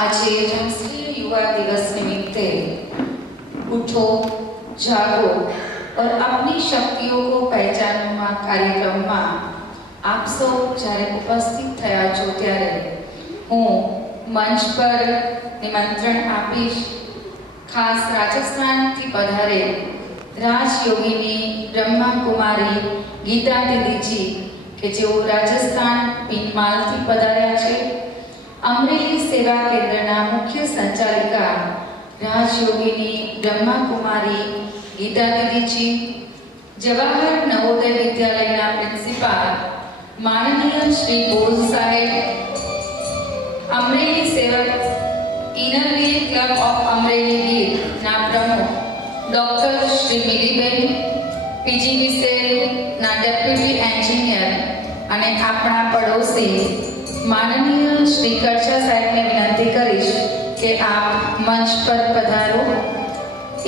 આજે राष्ट्रीय युवा दिवस निमित्ते उठो जागो और अपनी शक्तियों को पहचानो कार्यक्रम में आप सौ જ્યારે ઉપસ્થિત થયા છો ત્યારે હું મંચ પર નિમંત્રણ આપીશ ખાસ રાજસ્થાનથી પધારે રાજયોગીની બ્રહ્માકુમારી ગીતા દીદીજી કે જેઓ રાજસ્થાન પીનમાલથી પધાર્યા છે, અમરેલી સેવા કેન્દ્રના મુખ્ય સંચાલિકા રાજયોગીની બ્રહ્માકુમારી ગીતા દીદીજી, જવાહર નવોદય વિદ્યાલયના પ્રિન્સિપાલ माननीय श्री बोस साहेब, अमरेली सेवक इनरवीर क्लब ऑफ अमरेली वीर ना प्रमुख डॉक्टर श्री मिलीबेन पीजीवीसीएल ना डेप्यूटी एंजीनियर अने आपणा पड़ोसी माननीय श्री करछा साहेब ने विनंती करीश कि आप मंच पर पधारो।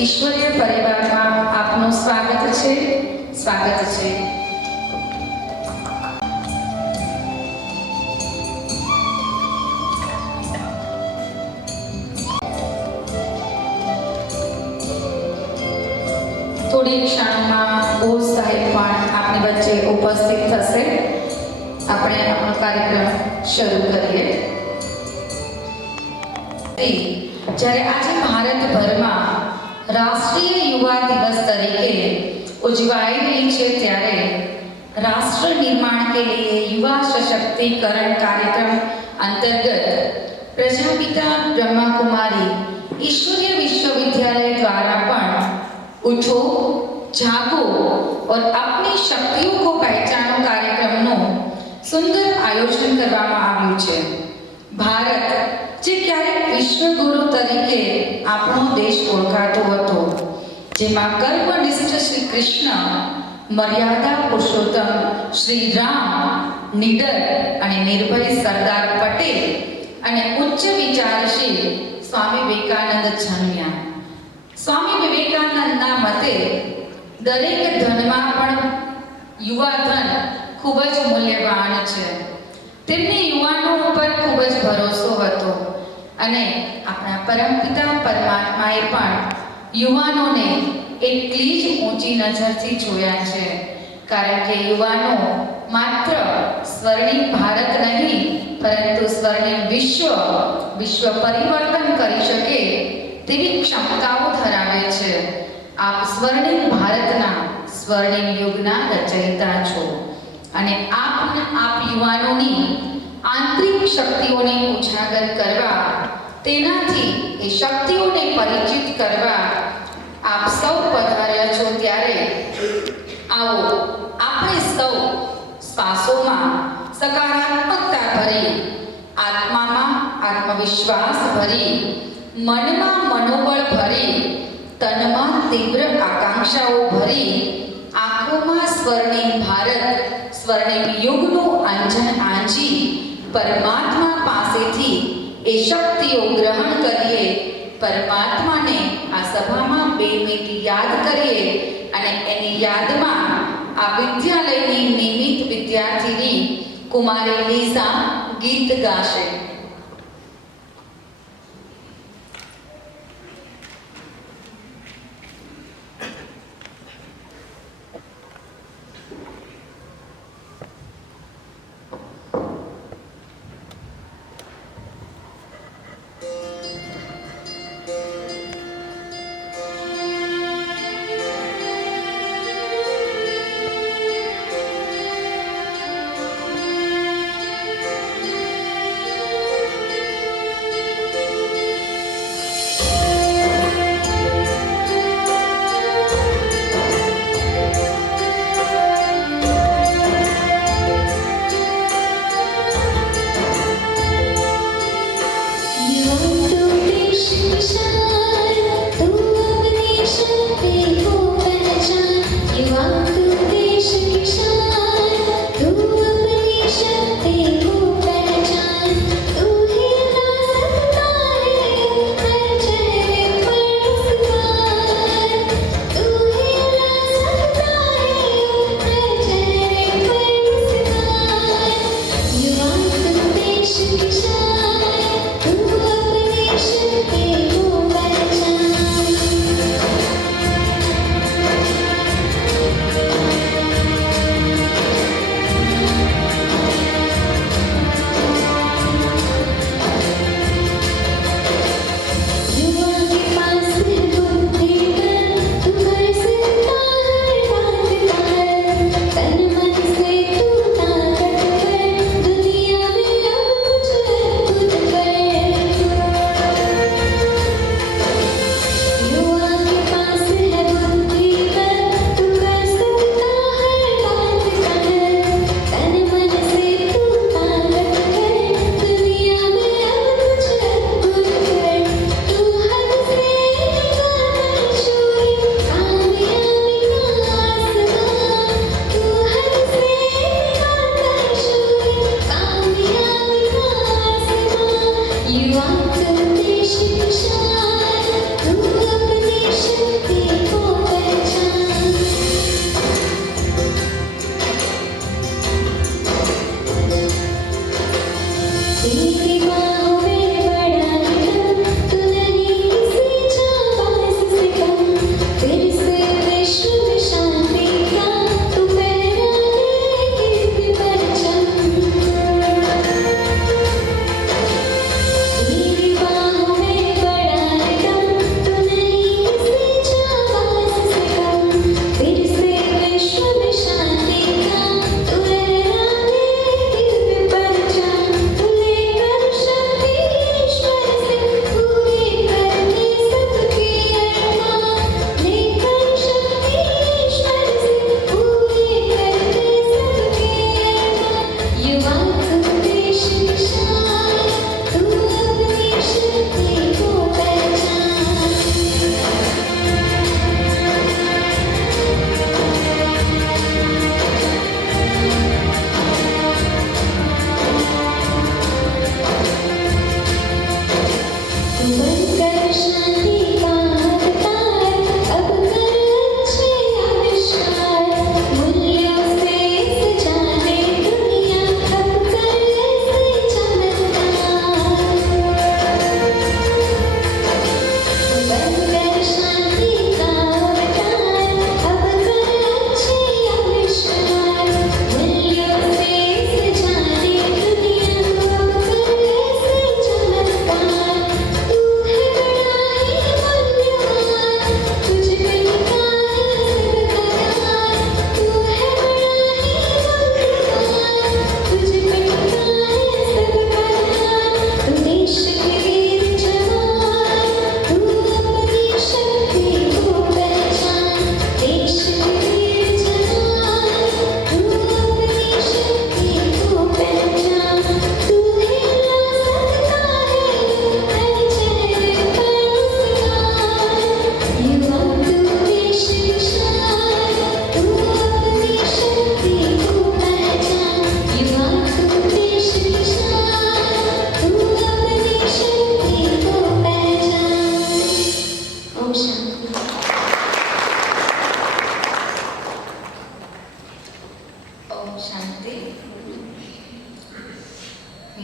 ईश्वरीय परिवार में आपनु स्वागत छे, स्वागत छे। थोड़ी क्षण में बोस साहेब पण आपनी वच्चे उपस्थित थशे। आपणे आपणो कार्यक्रम शुरू करीए। જ્યારે આજે ભારતભરમાં રાષ્ટ્રીય યુવા દિવસ તરીકે ઉજવાઈ રહી છે ત્યારે राष्ट्र निर्माण के लिए युवा सशक्तिकरण कार्यक्रम अंतर्गत प्रजापिता ब्रह्मा कुमारी ईश्वरीय विश्वविद्यालय द्वारा पण उठो जागो और अपनी शक्तियों को पहचानो कार्यक्रमનું સુંદર આયોજન કરવામાં આવ્યું છે। ભારત જે ક્યારેક વિશ્વગુરુ તરીકે આપણો દેશ ઓળખાતો હતો, જેમાં કર્મનિષ્ઠ શ્રી કૃષ્ણ, મર્યાદા પુરુષોત્તમ શ્રી રામ, નિડર અને નિર્ભય સરદાર પટેલ અને ઉચ્ચ વિચારશીલ સ્વામી વિવેકાનંદ જન્મ્યા। स्वामी विवेकानंदना मते दरेक धनमा पण युवा धन खूब ज मूल्यवान छे। तेमने युवानो पर खूब ज भरोसो हतो अने आपणा परमपिता परमात्माए पण युवानोने એટલી જ ઊંચી નજરથી જોયા છે, કારણ કે યુવાનો માત્ર સ્વર્ણિમ ભારત નહીં પરંતુ સ્વર્ણિમ વિશ્વ પરિવર્તન કરી શકે તેવી ક્ષમતાઓ ધરાવે છે। આપ સ્વર્ણિમ ભારતના સ્વર્ણિમ યુગના રચયિતા છો અને આપ યુવાનોની આંતરિક શક્તિઓને ઉજાગર કરવા, તેનાથી એ શક્તિઓને પરિચિત કરવા આપ સૌ પધાર્યા છો। ત્યારે આવો આપણે સૌ શ્વાસોમાં સકારાત્મકતા ભરી, આત્મામાં આત્મવિશ્વાસ ભરી, મનમાં मनोबल भरी, तनमा तीव्र आकांक्षाओं भरी, आंखों स्वर्णिम भारत स्वर्णिम युगनु अंजन आंजी परमात्मा पासेथी ए शक्तिओ ग्रहण करिए। परमात्मा ने आ सभा में 2 मिनिट याद करिए अने एनी याद में आ विद्यालयनी नियमित विद्यार्थीनी कुमारी लीसा गीत गाशे।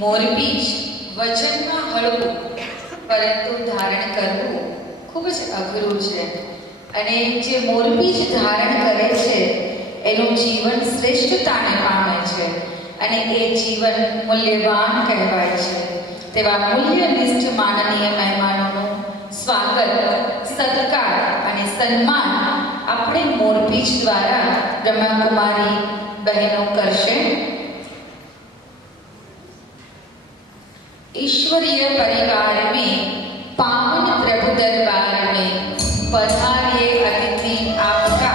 મોરપીંછ વચનમાં હળવું પરંતુ ધારણ કરવું ખૂબ જ અઘરું છે અને જે મોરપીંછ ધારણ કરે છે એનું જીવન શ્રેષ્ઠતાને પામે છે અને એ જીવન મૂલ્યવાન કહેવાય છે. તેવા મૂલ્યનિષ્ઠ માનનીય મહેમાનોનું સ્વાગત, સત્કાર અને સન્માન આપણે મોરપીંછ દ્વારા બ્રહ્માકુમારી બહેનો કરશે. ईश्वरीय परिवार में पावन प्रभु दरबार में पधारिए अतिथि आपका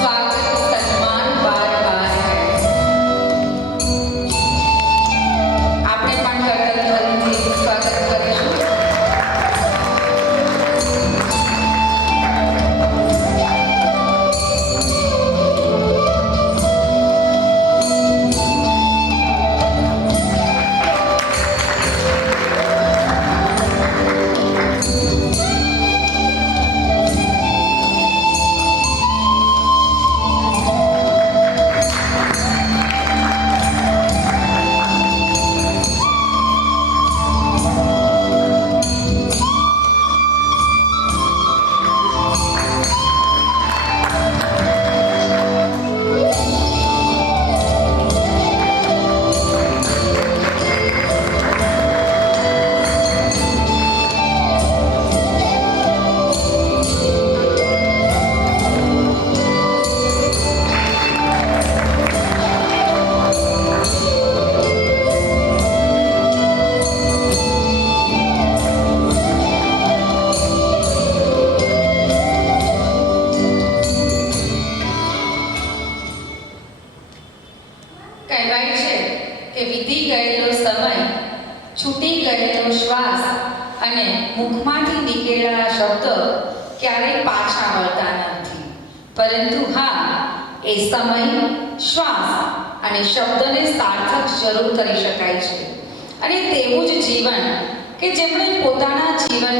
स्वागत सम्मान बार बार है. आपने पण करतलથી સ્વાગત કરીશું. કહેવાય છે કે વીતી ગયેલો સમય, છૂટી ગયેલો શ્વાસ અને મુખમાંથી નીકળેલા શબ્દ ક્યારેય પાછા વળતા નથી. પરંતુ હા, એ સમય, શ્વાસ અને શબ્દને સાર્થક જરૂર કરી શકાય છે. અને તેવું જ જીવન કે જેમણે પોતાના જીવન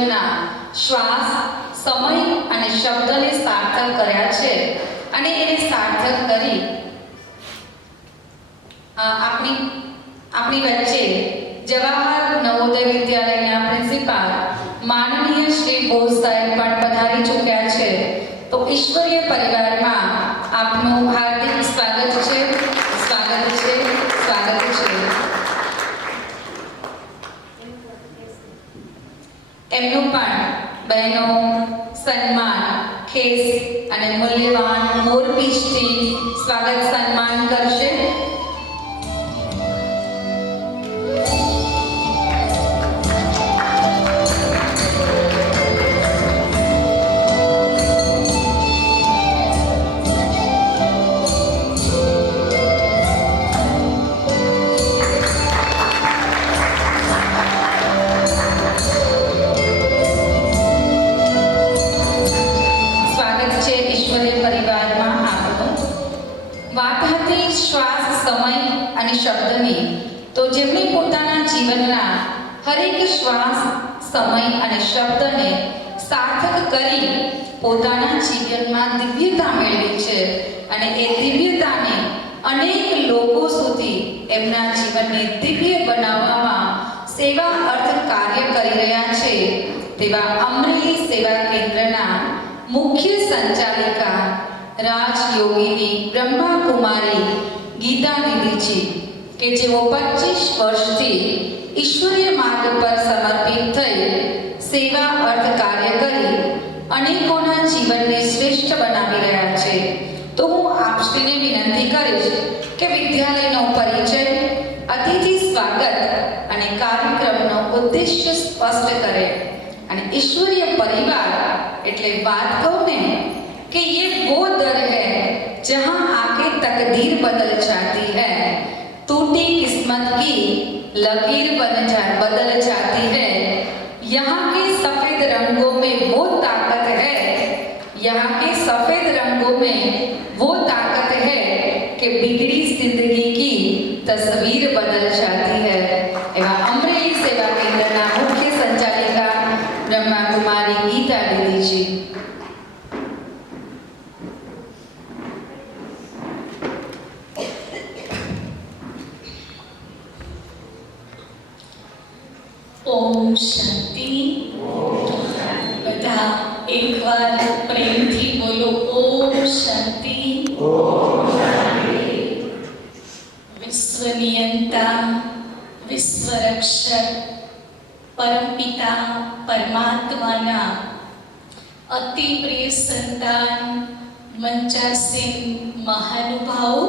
શ્વાસ, સમય અને શબ્દને સાર્થક કર્યા છે અને એને સાર્થક કરી આપણી વચ્ચે જવાહર નવોદય વિદ્યાલયના પ્રિન્સિપાલ માનનીય શ્રી બોઝ સાહેબ પણ પધારી ચૂક્યા છે. તો ઈશ્વરીય પરિવારમાં આપનું હાર્દિક સ્વાગત છે, સ્વાગત છે, સ્વાગત છે. એમનું પણ બહેનો સન્માન, ખેસ અને મૂલ્યવાન મોરપીંછથી સ્વાગત સન્માન કરશે. શ્વાસ, સમય અને શબ્દની, તો જેમણે પોતાના જીવનના હરેક શ્વાસ, સમય અને શબ્દને સાર્થક કરી પોતાના જીવનમાં દિવ્યતા મેળવી છે અને એ દિવ્યતાને અનેક લોકો સુધી એમના જીવનને દિવ્ય બનાવવામાં સેવા અર્થ કાર્ય કરી રહ્યા છે તેવા અમરેલી સેવા કેન્દ્રના મુખ્ય સંચાલિકા રાજયોગીની બ્રહ્માકુમારી ગીતા દીદીજી કે જેઓ 25 વર્ષથી ઈશ્વરીય માર્ગ પર સમર્પિત થઈ સેવા અર્થ કાર્ય કરી અનેકોના જીવનને શ્રેષ્ઠ બનાવી રહ્યા છે. તો હું આપશ્રીને વિનંતી કરીશ કે વિદ્યાલયનો પરિચય, અતિથિ સ્વાગત અને કાર્યક્રમનો ઉદ્દેશ્ય સ્પષ્ટ કરે અને ઈશ્વરીય પરિવાર એટલે વાત કહું ને कि ये वो दर है जहां आके तकदीर बदल जाती है, टूटी किस्मत की लकीर बदल जाती है. यहाँ के सफेद रंगों में वो ताकत है, यहाँ के सफेद रंगों में वो ताकत है कि बिगड़ी जिंदगी की तस्वीर बदल जाती है. एवं अमरेली सेवा केंद्રના મુખ્ય સંચાલિકા બ્રહ્માકુમારી ગીતા દીદીજી. ओम शांति. બધા એકવાર પ્રેમથી બોલો ઓમ શાંતિ. વિશ્વ નિયંતા, વિશ્વ રક્ષક, પરમપિતા પરમાત્માના અતિ પ્રિય સંતાન મંચાસીન મહાનુભાવો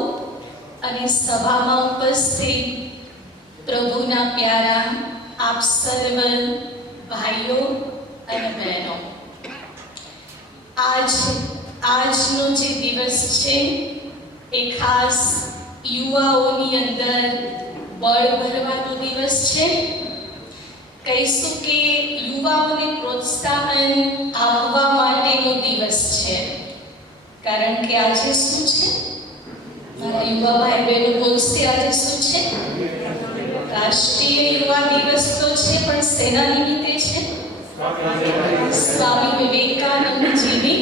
અને સભામાં ઉપસ્થિત પ્રભુના પ્યારા आप सर्व भाइयों और बहनों, આજનો જે દિવસ છે એ ખાસ યુવાઓની અંદર બળ ભરવાનો દિવસ છે. કહીશું કે યુવાઓને પ્રોત્સાહન આપવા માટેનો દિવસ છે. કારણ કે આજે શું છે, મારા યુવા ભાઈ બહેનો બોલશે, આજે શું છે? રાષ્ટ્રીય યુવા દિવસ તો છે, પણ સેના નિમિત્તે છે સ્વામી વિવેકાનંદજીની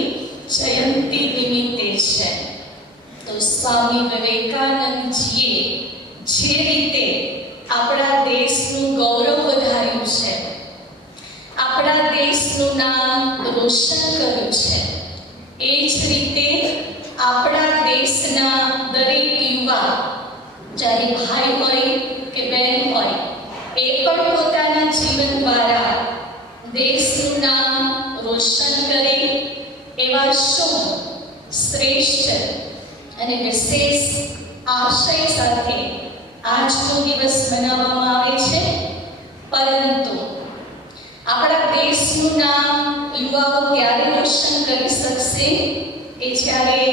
જયંતિ નિમિત્તે છે. તો સ્વામી વિવેકાનંદજીએ જે રીતે આપણા દેશનું ગૌરવ વધાર્યું છે, આપણા દેશનું નામ રોશન કર્યું છે, એ જ રીતે આપણા દેશના દરેક યુવા, ચાહે ભાઈ હોય કે બહેન હોય, એ પણ પોતાના જીવન દ્વારા દેશનું નામ રોશન કરે એવા શુભ, શ્રેષ્ઠ અને વિશેષ આશય સાથે આજનો દિવસ મનાવવામાં આવે છે. પરંતુ આપણા દેશનું નામ યુવાઓ ત્યારે રોશન કરી શકશે કે જ્યારે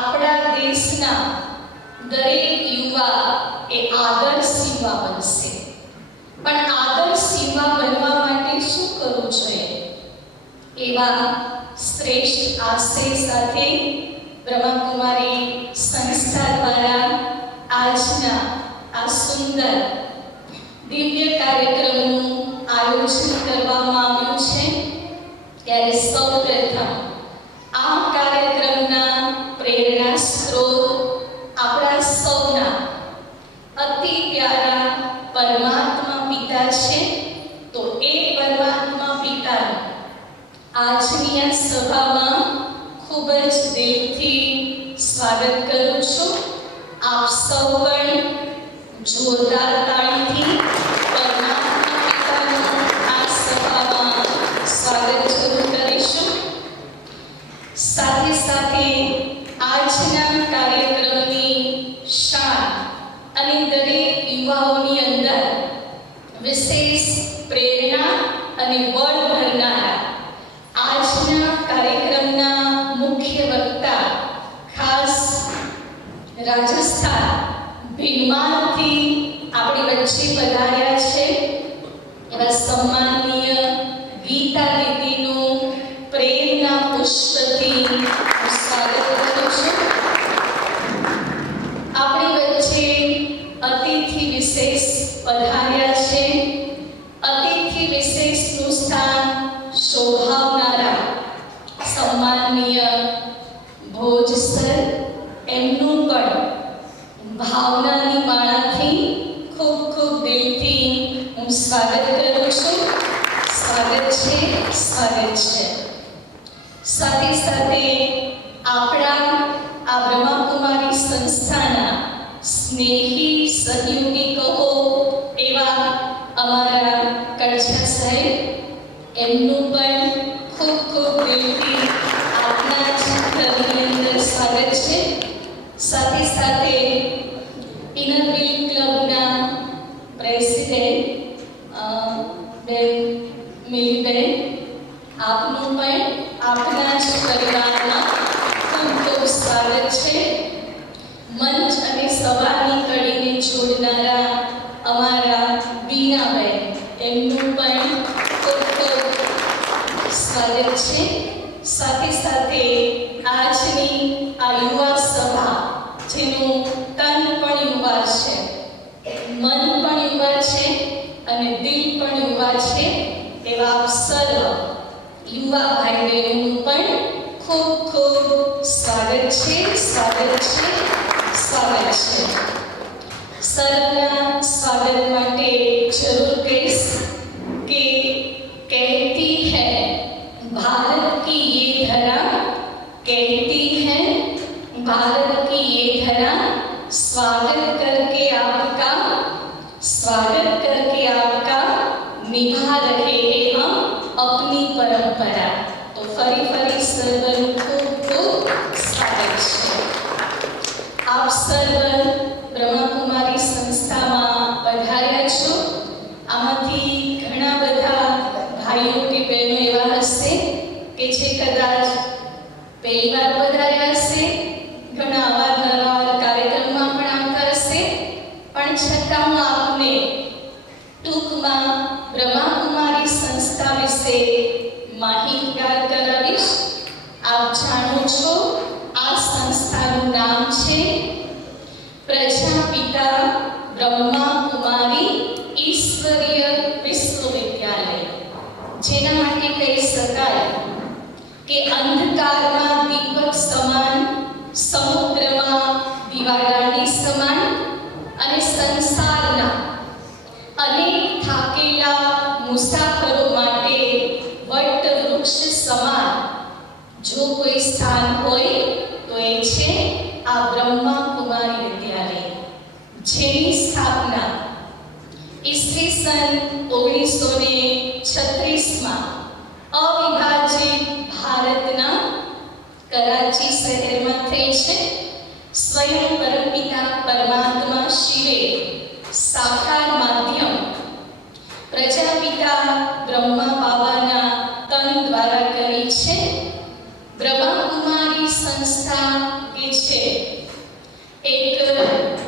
આપણા દેશના દરેક યુવા એ આદર્શ યુવા બનશે. પણ આદર્શ યુવા બનવા માટે શું કરવું જોઈએ? એવા શ્રેષ્ઠ આશય સાથે બ્રહ્માકુમારી સંસ્થા દ્વારા આજના આ સુંદર દિવ્ય કાર્યક્રમનું આયોજન કરવામાં આવ્યું છે. ત્યારે સૌપ્રથમ આ કાર્યક્રમના પ્રેરણા સ્ત્રોત આપણા સૌના અતિ પ્યારા પરમાત્મા પિતા છે. તો એ પરમાત્મા પિતાનું આજની આ સભામાં ખૂબ જ દિલથી સ્વાગત કરું છું. આપ સૌ પણ જોરદાર તાળીથી પરમાત્મા પિતાનું આ સભામાં સ્વાગત જરૂર કરીશું. સાથે સાથે આજના કાર્યક્રમની શાન અને દરેક યુવાઓની અંદર વિશેષ પ્રેરણા અને બળ ભરનારા આજના કાર્યક્રમના મુખ્ય વક્તા ખાસ રાજસ્થાન ભીલમાંથી આપણી વચ્ચે પધાર્યા છે એવા સન્માનીય ગીતા દીદીનું પ્રેમના પુષ્પથી સ્વાગત કરું છું. આપણી વચ્ચે અતિથિ વિશેષ પધાર્યા છે. અતિથિ વિશેષનું સ્થાન શોભાવનારા સન્માનીય ભોજ સર, એમનું પણ ભાવનાની માળાથી ખૂબ ખૂબ દિલથી હું સ્વાગત કરું છું. સ્વાગત છે, સ્વાગત છે. સાથે સાથે આપણા આ બ્રહ્માકુમારી સંસ્થાના સ્નેહી સહયોગી કહો એવા અમારા કડછા સાહેબ, એમનું પણ ખૂબ ખૂબ દિલથી આપના જ ઘરની અંદર સ્વાગત છે. સાથે સાથે ઇનરવિલ ક્લબના પ્રેસિડેન્ટ બેન મિલીબેન, આપનું પણ આપના જ પરિવારમાં ખૂબ ખૂબ સ્વાગત છે. મંચ અને સવારની કડીને જોડનારા અમારા બીનાબેન, એમનું પણ ખૂબ ખૂબ સ્વાગત છે. સાથે સાથે આજની આ યુવા સભા જેનું તન પણ યુવા છે, મન પણ યુવા છે અને દિલ પણ યુવા છે એવા આપ સર્વ યુવા ભાઈ બહેનોનું પણ ખૂબ ખૂબ સ્વાગત છે, સ્વાગત છે, સ્વાગત છે. સર્વના સ્વાગત માટે જરૂર કહીશ કે कहती है भारत की ये धरा, कहती है भारत की ये धरा, स्वागत करके आपका निभा रहे हैं हम अपनी परंपरा. तो फरी फरी સર્વનું ખૂબ ખૂબ સ્વાગત છે. આપ સર્વ બ્રહ્માકુમારી સંસ્થામાં પધાર્યા છો. આમાંથી ઘણા બધા ભાઈઓ કે બહેનો એવા હશે કે જે કદાચ પહેલી વાર પધાર્યા હશે, ઘણા અવારનવાર કાર્યક્રમમાં પણ આવતા હશે, પણ છતાં હું આપને ટૂંકમાં બ્રહ્માકુમારી સંસ્થા વિશે માહિતગાર કરાવીશ. આપ જાણો છો આ સંસ્થાનું નામ છે પ્રજાપિતા બ્રહ્માકુમારી ઈશ્વરીય વિશ્વવિદ્યાલય, જેના માટે કહી શકાય કે અંધકારમાં દીપક સમાન, સમુદ્રમાં દીવાદાંડી સમાન અને સંસારના અનેક થાકેલા મુસાફરો માટે વટવૃક્ષ સમાન જો કોઈ સ્થાન હોય તો એ છે આ બ્રહ્માકુમારી વિદ્યાલય, જેની સ્થાપના ઈસવીસન 1936માં અવિભાજિત ભારતના કરાચી શહેરમાં થઈ છે. સ્વયં પરમપિતા પરમાત્મા શિવે સાકાર માધ્યમ પ્રજાપિતા બ્રહ્મા બાબાના તન દ્વારા કરી છે. બ્રહ્માકુમારી સંસ્થા કે છે એક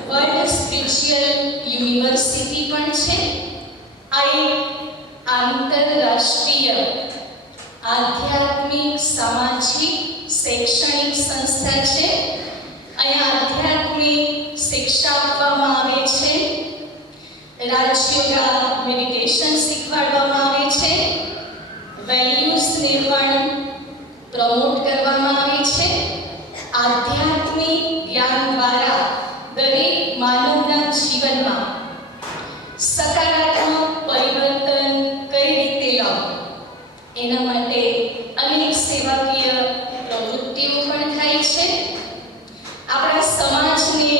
વર્લ્ડ સ્પિરિચ્યુઅલ યુનિવર્સિટી પણ છે. આ એક આંતરરાષ્ટ્રીય આધ્યાત્મિક, સામાજિક, શૈક્ષણિક સંસ્થા છે. અહીંયા આધ્યાત્મિક શિક્ષા આપવામાં આવે છે, રાજયોગા મેડિટેશન શીખવાડવામાં આવે છે, વેલ્યુઝ નિર્માણ પ્રમોટ કરવામાં આવે છે. આધ્યાત્મિક જ્ઞાન દ્વારા દરેક માનવના જીવનમાં સકારાત્મક પરિવર્તન કઈ રીતે લાવવું એના માટે અનેક સેવાકીય પ્રવૃત્તિઓ પણ થાય છે. આપણા સમાજને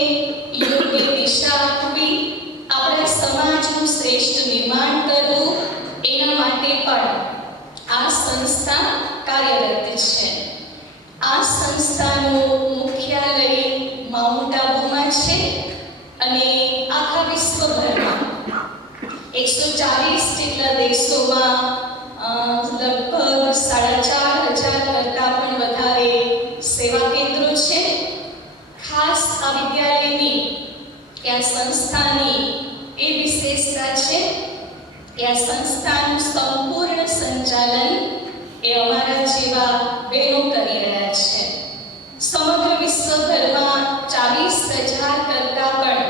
યોગ્ય દિશા આપવી, આપણા સમાજનું શ્રેષ્ઠ નિર્માણ કરવું, એના માટે પણ આ સંસ્થા કાર્યરત છે. આ સંસ્થાનું મુખ્યાલય માઉન્ટ આબુમાં છે અને આખા વિશ્વભરમાં 140 જેટલા દેશોમાં લગભગ 4,500 કરતાં પણ વધારે સેવા કેન્દ્રો છે. ખાસ આ વિદ્યાલયની કે આ સંસ્થાની એ વિશેષતા છે કે આ સંસ્થાનું સંપૂર્ણ સંચાલન એ અમારા જેવા બહેનો કરી રહ્યા છે. સમગ્ર વિશ્વભરમાં 40,000 કરતાં પણ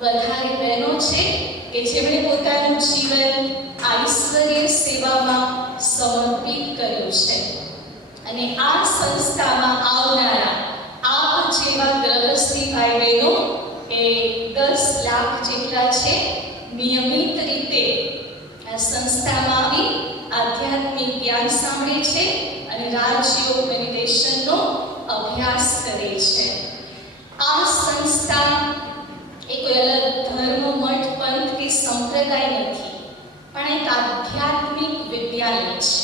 વધારે બહેનો છે કે જેમણે પોતાનું જીવન ઐશ્વર્ય સેવામાં સમર્પિત કર્યું છે. અને આ સંસ્થામાં આવનારા આપ જેવા ગ્રહસ્થી ભાઈ બહેનો એ 10 લાખ જેટલા છે. નિયમિત રીતે આ સંસ્થામાં આવી આધ્યાત્મિક જ્ઞાન સાંભળે છે અને રાજયોગ મેડિટેશનનો અભ્યાસ કરે છે. આ સંસ્થા એ કોઈ અલગ ધર્મ, મઠ, પંથ કે સંપ્રદાય નથી, પણ એક આધ્યાત્મિક વિદ્યાલય છે.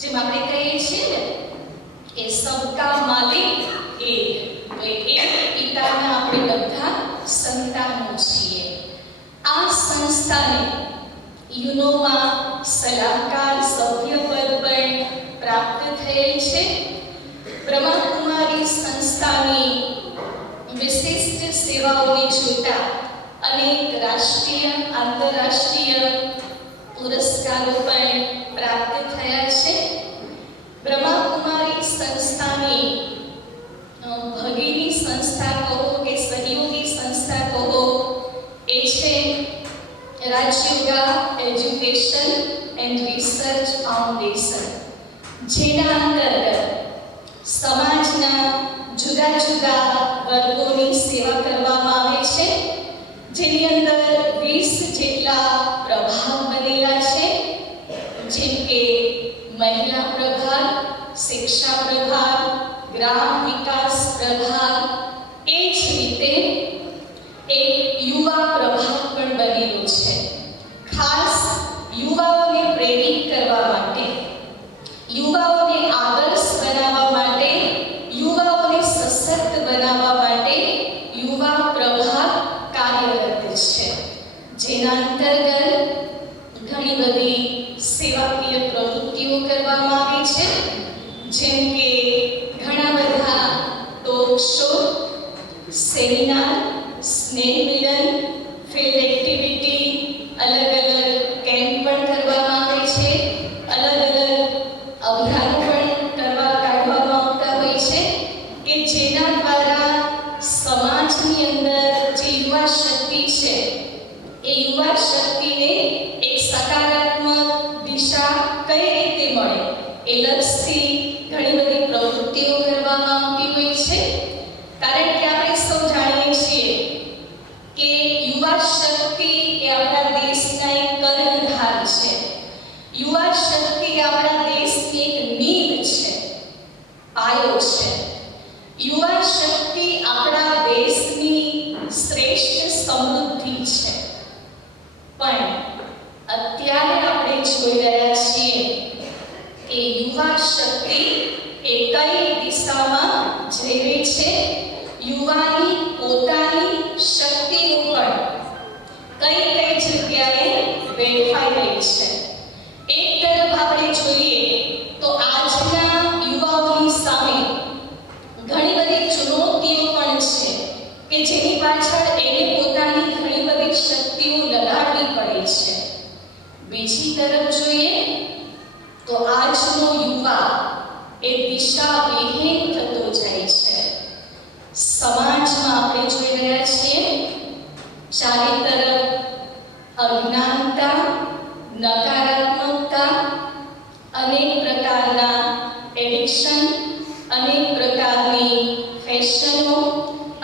જેમ આપણે કહીએ છીએ ને કે સબકા માલિક એક, તો એક પિતાના આપણે બધા સંતાનો છીએ. આ સંસ્થાને યુનોમાં સલાહકાર સભ્ય પદ પણ પ્રાપ્ત થયેલ છે. બ્રહ્માકુમારી સંસ્થાની વિશિષ્ટ સેવાઓને જોતા અનેક રાષ્ટ્રીય, આંતરરાષ્ટ્રીય પુરસ્કારો પણ પ્રાપ્ત થયા છે. બ્રહ્માકુમારી સંસ્થાની ભગીની સંસ્થા કહો કે સહયોગી સંસ્થા કહો, એ છે રાજયોગા એજ્યુકેશન એન્ડ રિસર્ચ ફાઉન્ડેશન, જેના અંતર્ગત સમાજના જુદા જુદા વર્ગોની સેવા કરવામાં આવે છે. જેની અંદર 20 જેટલા પ્રભાગ બનેલા છે, જેમ કે મહિલા પ્રભાગ, શિક્ષા પ્રભાગ, ગ્રામ વિકાસ પ્રભાગ, એ જ રીતે એક યુવા પ્રભાગ પણ બનેલો છે. ખાસ યુવાઓને પ્રેરિત કરવા માટે, યુવાઓને આદર્શ બનાવવા માટે, યુવાઓને સશક્ત બનાવવા માટે યુવા પ્રભાગ કાર્યરત છે. જેના અંતર્ગત ઘણી બધી સેવાકીય પ્રવૃત્તિઓ કરવામાં આવે છે, જેમ કે ઘણા બધા ટોક શો, સેમિનાર, સ્નેહ મિલન, ફિલ્ડ એક્ટિવિટી, અલગ અલગ કેમ્પ પણ કરવામાં આવે છે. અલગ અલગ અભિયાનો પણ કાઢવામાં આવતા હોય છે કે જેના દ્વારા સમાજની અંદર જે યુવા શક્તિ છે એ યુવા શક્તિને એક સકારાત્મક દિશા કઈ રીતે મળે એ લક્ષ્યથી ઘણી બધી પ્રવૃત્તિઓ કરવામાં આવતી હોય છે. કારણ કે આપણે સૌ જાણીએ છીએ કે યુવા શક્તિ એ આપણા દેશના એક કર્ણધાર છે. યુવા શક્તિ આપણા દેશની એક નીંવ છે, પાયો છે. યુવા શક્તિ આપણા દેશની શ્રેષ્ઠ સમૃદ્ધિ છે. પણ અત્યારે આપણે જોઈ રહ્યા છીએ કે યુવા શક્તિ એ કઈ દિશામાં જઈ રહી છે. યુવાની પોતાની શક્તિઓ પણ કઈ જગ્યાએ વેડફાઈ રહી છે. એક તરફ આપણે જોઈએ તો આજના યુવાઓની સામે ઘણી બધી ચુનૌતીઓ પણ છે કે જેની પાછળ એને પોતાની ઘણી બધી શક્તિઓ લગાડવી પડે છે. બીજી તરફ જોઈએ તો આજનો યુવા એ દિશા વિહીન થતો જાય છે. સમાજમાં આપણે જોઈ રહ્યા છીએ ચારે તરફ અજ્ઞાનતા, નકારાત્મકતા, અનેક પ્રકારના એડિક્શન એજ્યુકેશન, અનેક પ્રકારની ફેશનો,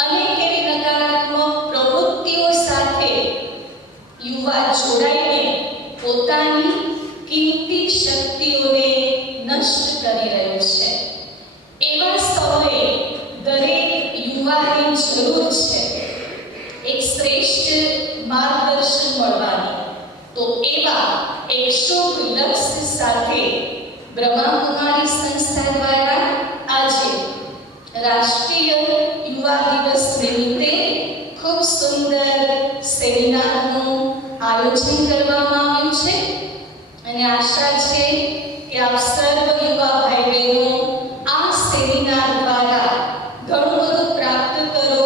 અનેક એવી નકારાત્મક પ્રવૃત્તિઓ સાથે યુવા જોડાઈને પોતાની કિંમતી શક્તિઓને નષ્ટ કરી રહ્યો છે. એવા સમયે દરેક યુવાને જરૂર છે એક શ્રેષ્ઠ માર્ગદર્શન મળવાની. તો એવા એક શુભ લક્ષ્ય સાથે બ્રહ્માકુમારી સંસ્થા દ્વારા આજે રાષ્ટ્રીય યુવા દિવસ નિમિત્તે ખૂબ સુંદર સેમિનારનું આયોજન કરવામાં આવ્યું છે અને આશા છે કે આપ સર્વ યુવા ભાઈ બહેનો આ સેમિનાર દ્વારા ઘણું બધું પ્રાપ્ત કરો,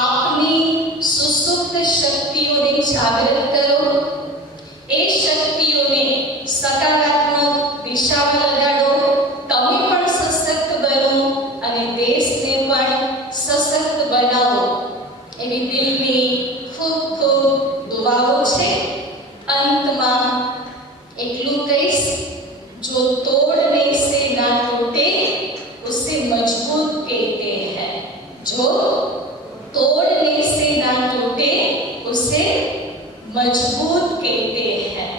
આપની સુસુપ્ત શક્તિઓને જાગૃત કરો, એ શક્તિઓને સકારાત્મક દિશામાં લગાડો, તમે પણ સશક્ત બનો અને દેશને પણ સશક્ત બનાવો એવી દિલની ખૂબ ખૂબ દુઆઓ છે. અંતમાં એટલું કહીશ, जो तोड़ने से ना टूटे उसे मजबूत कहते हैं. जो तोड़ने से ना टूटे उसे मजबूत कहते हैं.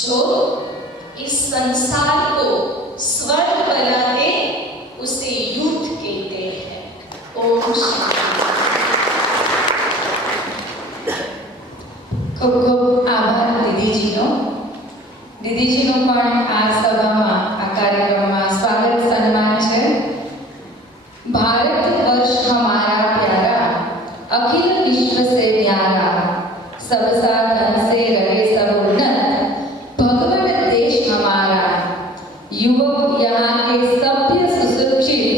जो इस संसार को स्वर्ग बना दे उसे युद्ध कहते हैं. ओम शांति. ખૂબ ખૂબ આભાર દીદીજીનો. દીદીજીનું પણ આ સભામાં, આ કાર્યક્રમમાં સ્વાગત સન્માન છે. ભારત વર્ષ હમારા પ્યારા, અખિલ વિશ્વ से न्यारा, सब साधन से रहे सब उन्नत, भगवन देश हमारा. युवक यहाँ के सभ्य सुशिक्षित,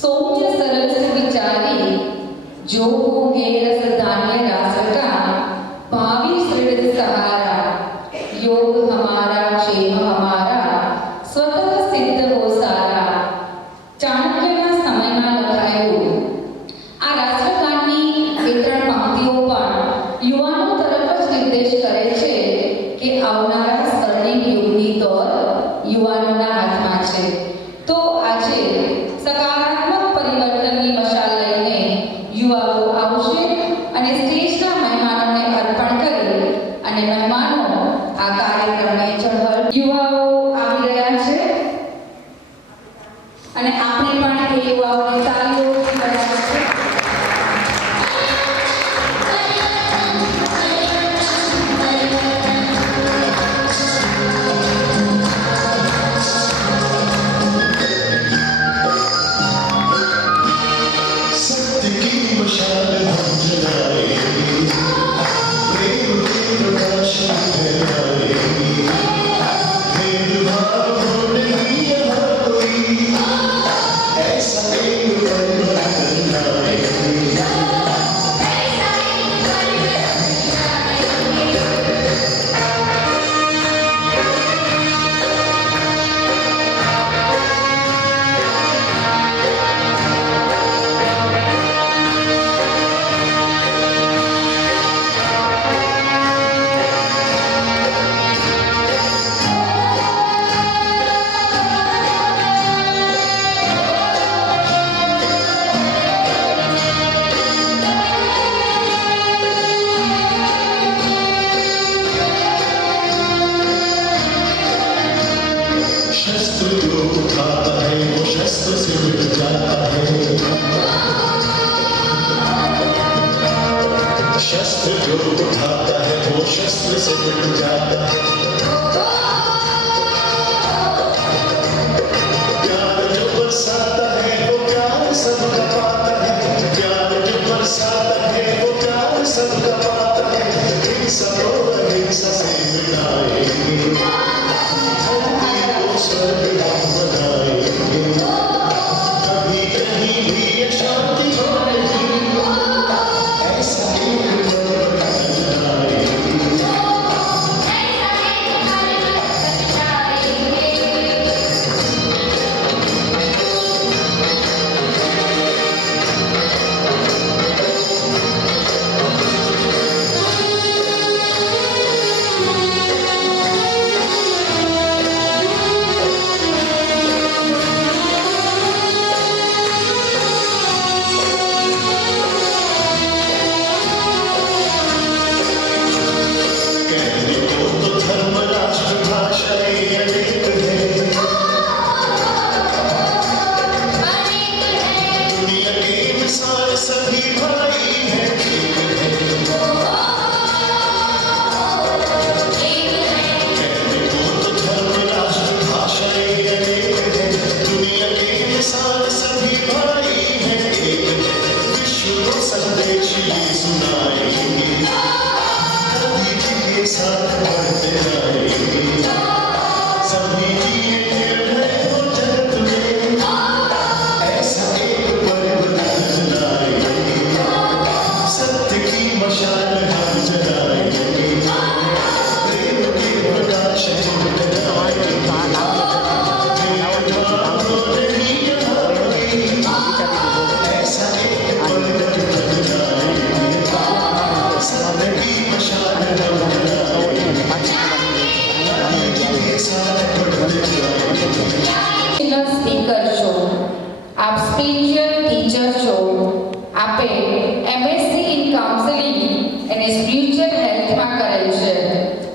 सौम्य सरल विचारी, जो होंगे रस धान्य राष्ट्र का, भावी सुदृढ़ सहारा. योग हमारा क्षेम हमारा, स्वतः सिद्ध हो सारा. ચાણક્યના સમયમાં લખાયેલું આ રાષ્ટ્રગાનની બે ત્રણ પંક્તિઓ પણ યુવાનો તરફ જ નિર્દેશ કરે છે કે આવનારા સ્વર્ણિમ યુગની દોર યુવાનોના હાથમાં છે. તો આજે સકારાત્મક પરિવર્તનની મશાલ લઈને યુવાઓ આવશે અને સ્ટેજના મહેમાનોને અર્પણ કરી અને મહેમાનો આ કાર્યક્રમને ઝળહળ. યુવાઓ આવી રહ્યા છે અને આપણે પણ એ યુવાઓને તાળીઓથી વધાવીએ છીએ. सत्य की मशाल हम जलाएंगे, प्रेम के प्रकाश फैलाएंगे, भेदभाव नहीं यहाँ कोई, ऐसा एक परिवर्तन लाएंगे. शस्त्र जो उठाता है वो शस्त्र से मिट जाता है. शस्त्र जो उठाता है वो शस्त्र से मिट जाता है. प्यार जो बरसाता है वो प्यार सबका पाता है. प्यार जो बरसाता है वो प्यार सबका पाता है. हिंसा को अहिंसा से मिटाएंगे, स्वर्ग हम बनाएंगे. कभी कहीं भी अशांति हो नहीं, ऐसा एक परिवर्तन लाएंगे. जिए निर्भय हो जगत में, ऐसा एक परिवर्तन लाएंगे, सत्य की मशाल हम जलाएंगे, प्रेम के प्रकाश हम जलाएंगे, ऐसा एक परिवर्तन लाएंगे, सत्य की मशाल हम जलाएंगे, ये सारे बढ़ते जाएंगे। સ્પીકર છો, આપ સ્પિરિચ્યુઅલ ટીચર છો, આપે એમએસસી ઇન કાઉન્સેલિંગ અને સ્પિરિચ્યુઅલ હેલ્થમાં કરેલ છે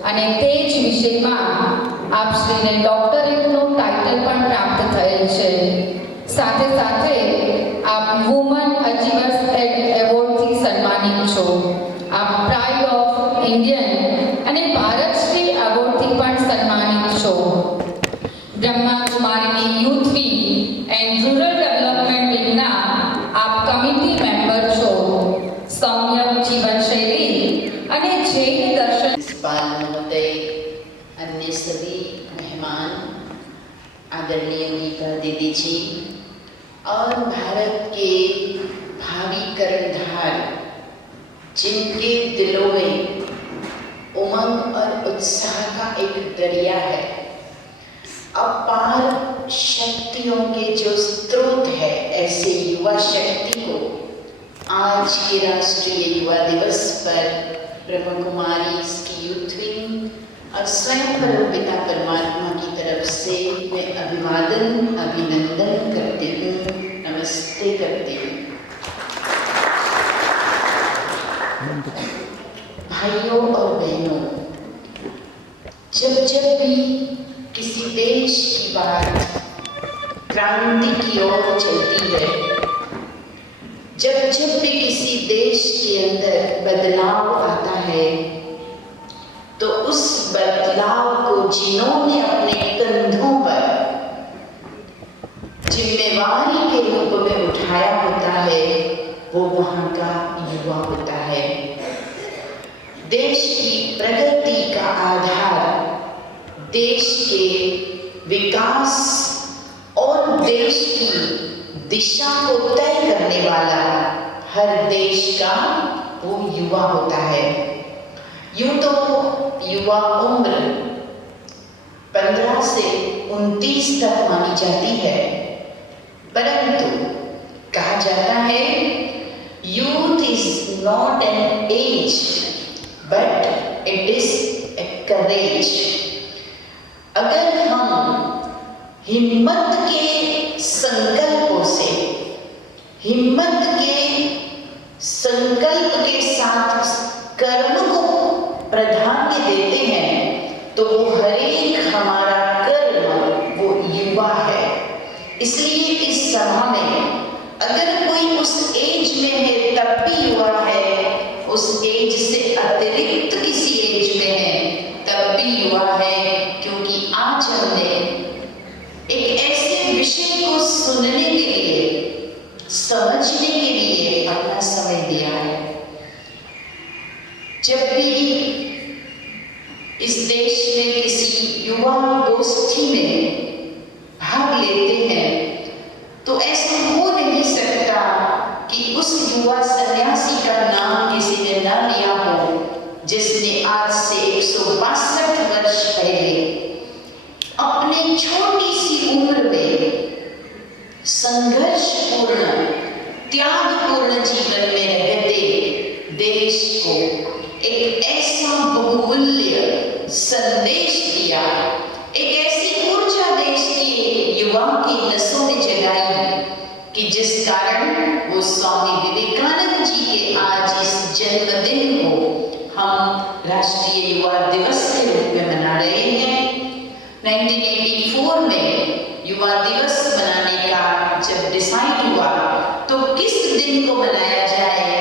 અને તે જ વિષયમાં આપ શ્રીને ડોક્ટરેટનું ટાઇટલ પણ પ્રાપ્ત થયેલ છે. સાથે સાથે આપ વુમન અચીવર્સ એવોર્ડથી સન્માનિત છો. આપ પ્રાઇડ ઓફ ઇન્ડિયન અને ભારતશ્રી એવોર્ડથી પણ સન્માનિત છો. બ્રહ્મા કુમારીની youth wing and rural development વિંગના આપ કમિટી મેમ્બર છો. સૌમ્ય જીવનશૈલી અને જૈન દર્શન प्रिंसिपाल महोदय, अन्य सभी मेहमान, आदरणीय नीता दीदी जी और भारत के भावी कर्णधार जिनके दिलों में उमंग और उत्साह का एक दरिया है, अपार शक्तियों के जो स्रोत है, ऐसे युवा शक्ति को आज के राष्ट्रीय युवा दिवस पर ब्रह्म कुमारी की यूथ विंग और स्वयं परमपिता परमात्मा की तरफ से मैं अभिवादन अभिनंदन करती हूँ, नमस्ते करती हूँ। भाइयों और बहनों, जब जब भी किसी देश की बात क्रांति की ओर चलती है, जब जब भी किसी देश के अंदर बदलाव आता है, तो उस बदलाव को जिन्होंने अपने कंधों पर जिम्मेवारी के रूप में उठाया होता है, वो वहाँ का युवा होता है। देश की प्रगति का आधार देश के विकास और देश की दिशा को तय करने वाला हर देश का वो युवा होता है। यूं तो युवा उम्र 15 से 29 तक मानी जाती है, परंतु कहा जाता है youth is not an age but it is a courage. अगर हम हिम्मत के संकल्पों से, हिम्मत के संकल्प के साथ कर्म को प्राधान्य देते हैं, तो वो हर एक हमारा कर्म वो युवा है। इसलिए इस सभा में अगर कोई उस एज में है तब भी युवा है, उस एज से अतिरिक्त किसी एज में है तब भी युवा है, क्योंकि आज हमने एक ऐसे विषय को सुनने के लिए, समझने के लिए अपना समय दिया है। जब भी इस देश में किसी युवा गोष्ठी में भाग लेते हैं, तो ऐसा हो नहीं सकता कि उस युवा सन्यासी का नाम किसी ने न लिया हो, जिसने आज से 162 वर्ष पहले अपने छोटी सी उम्र में संघर्षपूर्ण, त्यागपूर्ण जीवन में रहते देश को एक ऐसा बहुमूल्य संदेश दिया, एक ऐसी ऊर्जा देश के युवा की नसों में जगाई कि जिस कारण वो स्वामी विवेकानंद जी के आज इस जन्मदिन को हम राष्ट्रीय युवा दिवस के रूप में मना रहे हैं। 1984 में युवा दिवस मनाने का जब डिसाइड हुआ तो किस दिन को मनाया जाए,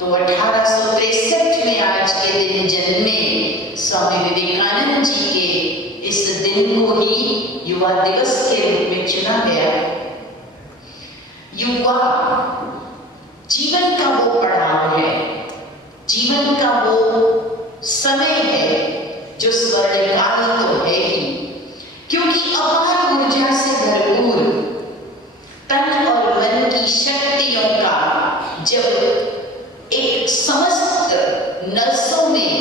तो 1863 में आज के दिन जन्मे स्वामी विवेकानंद जी के इस दिन को ही युवा दिवस के रूप में चुना गया। युवा जीवन का वो पड़ाव है, जीवन का वो समय है जो स्वर्णकाल तो है ही, क्योंकि अपार ऊर्जा से भरपूर तन और मन की शक्तियों का जब एक समस्त नसों में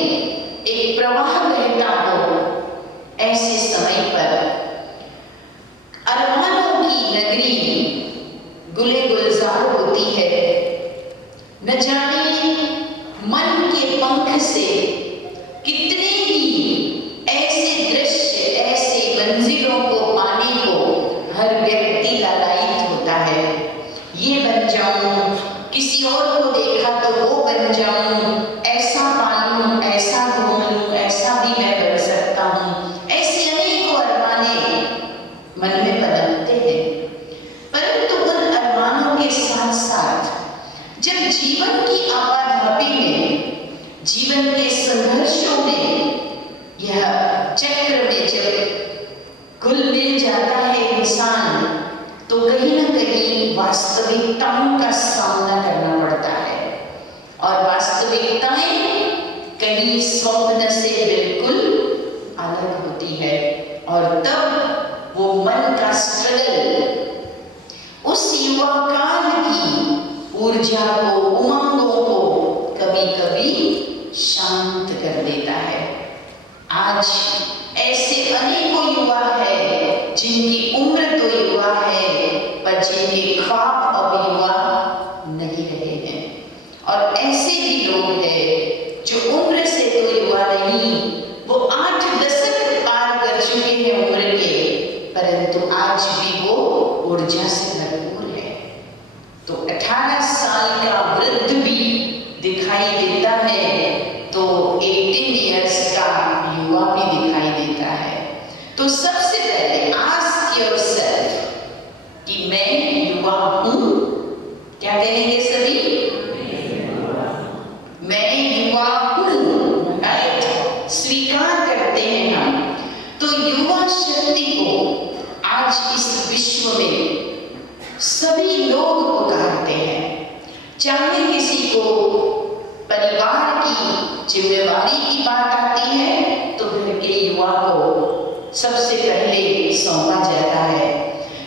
एक प्रवाह बहता हो, ऐसे समय पर अरमानों की नगरी गुले गुलजार होती है। न जाने मन के पंख से कितने ही ऐसे दृश्य, ऐसे मंजिलों को पाने को हर व्यक्ति लालायित होता है। ये बन जाऊं, किसी और को देखा तो वो बन जाऊं, ऐसा पालूं, ऐसा घूम लूं, ऐसा भी मैं बन सकता हूं। ऐसे अनेकों अरमाने मन में पनपते हैं। परंतु उन अरमानों के साथ साथ जब जीवन की आपाधापी में, जीवन के संघर्षों में, यह चक्र में जब घुल मिल जाता है इंसान, तो कहीं ना कहीं वास्तविकताओं का सामना करना पड़ता है। और वास्तविकताएं कहीं स्वप्न से बिल्कुल अलग होती है। और तब वो मन का स्ट्रगल उस युवा काल की ऊर्जा को, उमंगों को कभी कभी शांत कर देता है। आज ऐसे अनेकों युवा है जिनकी उम्र तो युवा है, पर जिनके ख्वाब अब युवा नहीं रहे हैं। और ऐसे भी लोग हैं जो उम्र से तो युवा नहीं, वो 8 दशक पार कर चुके हैं उम्र के, परंतु आज भी वो ऊर्जा से भरपूर है। तो 18 साल का वृद्ध भी दिखाई देता है, तो 18 इयर्स का युवा भी दिखाई देता है। तो सबसे पहले आस्क योरसेल्फ कि मैं युवा हूं। क्या कहेंगे सभी? मैं युवा हूं, राइट? स्वीकार करते हैं हम। तो युवा शक्ति को आज इस विश्व में सभी लोग पुकारते हैं। चाहे किसी को परिवार की जिम्मेवारी की बात आती है तो घर के युवा को सबसे पहले सौंपा जाता है।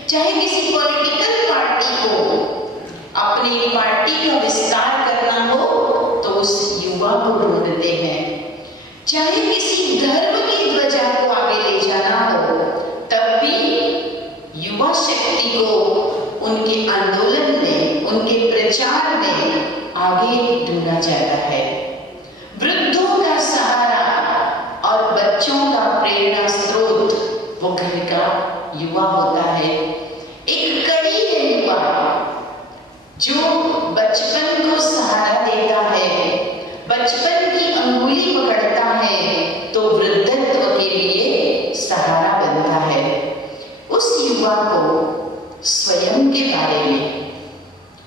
चाहे किसी पॉलिटिकल पार्टी को अपनी पार्टी का विस्तार करना हो तो उस युवा को ढूंढते हैं। चाहे किसी धर्म की ध्वजा को आगे ले जाना हो, तब भी युवा शक्ति को उनके आंदोलन में, उनके प्रचार में आगे ढूंढा जाता है। वृद्धों का सहारा और बच्चों का प्रेरणा स्रोत वो घर का युवा होता है। एक कड़ी है युवा जो बचपन को सहारा देता है, बचपन की अंगुली पकड़ता है तो वृद्धत्व के लिए सहारा बनता है। उस युवा को स्वयं के बारे में,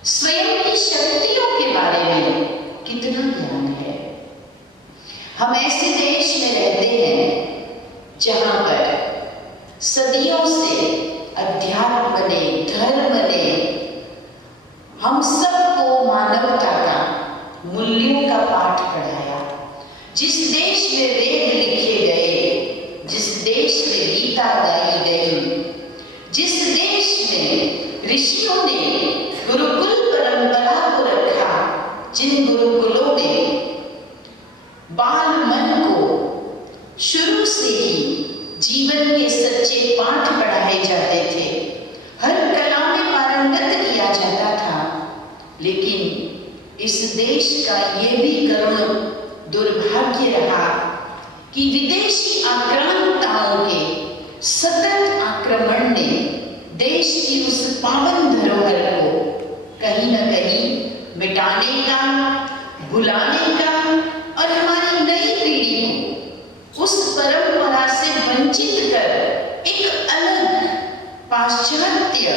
स्वयं की शक्तियों के बारे में कितना ज्ञान है। हम ऐसे देश में रहते हैं जहां पर सदियों से अध्यात्म ने, धर्म ने हम सबको मानवता का, मूल्यों का पाठ पढ़ाया। जिस देश में वेद लिखे गए, जिस देश में गीता गाई गई, जिस देश में ऋषियों ने गुरुकुल परंपरा को रखा, जिन गुरुकुलों में बाल मन को शुरू से ही जीवन के सच्चे पाठ पढ़ाए जाते थे, हर कला में पारंगत किया जाता था। लेकिन इस देश का ये भी करुण दुर्भाग्य रहा कि विदेशी आक्रांताओं के सतत आक्रमण ने देश की उस पावन धरोहर को कहीं न कहीं मिटाने का, भुलाने का और हमारी नई पीढ़ी को उस परंपरा से वंचित कर एक अलग पाश्चात्य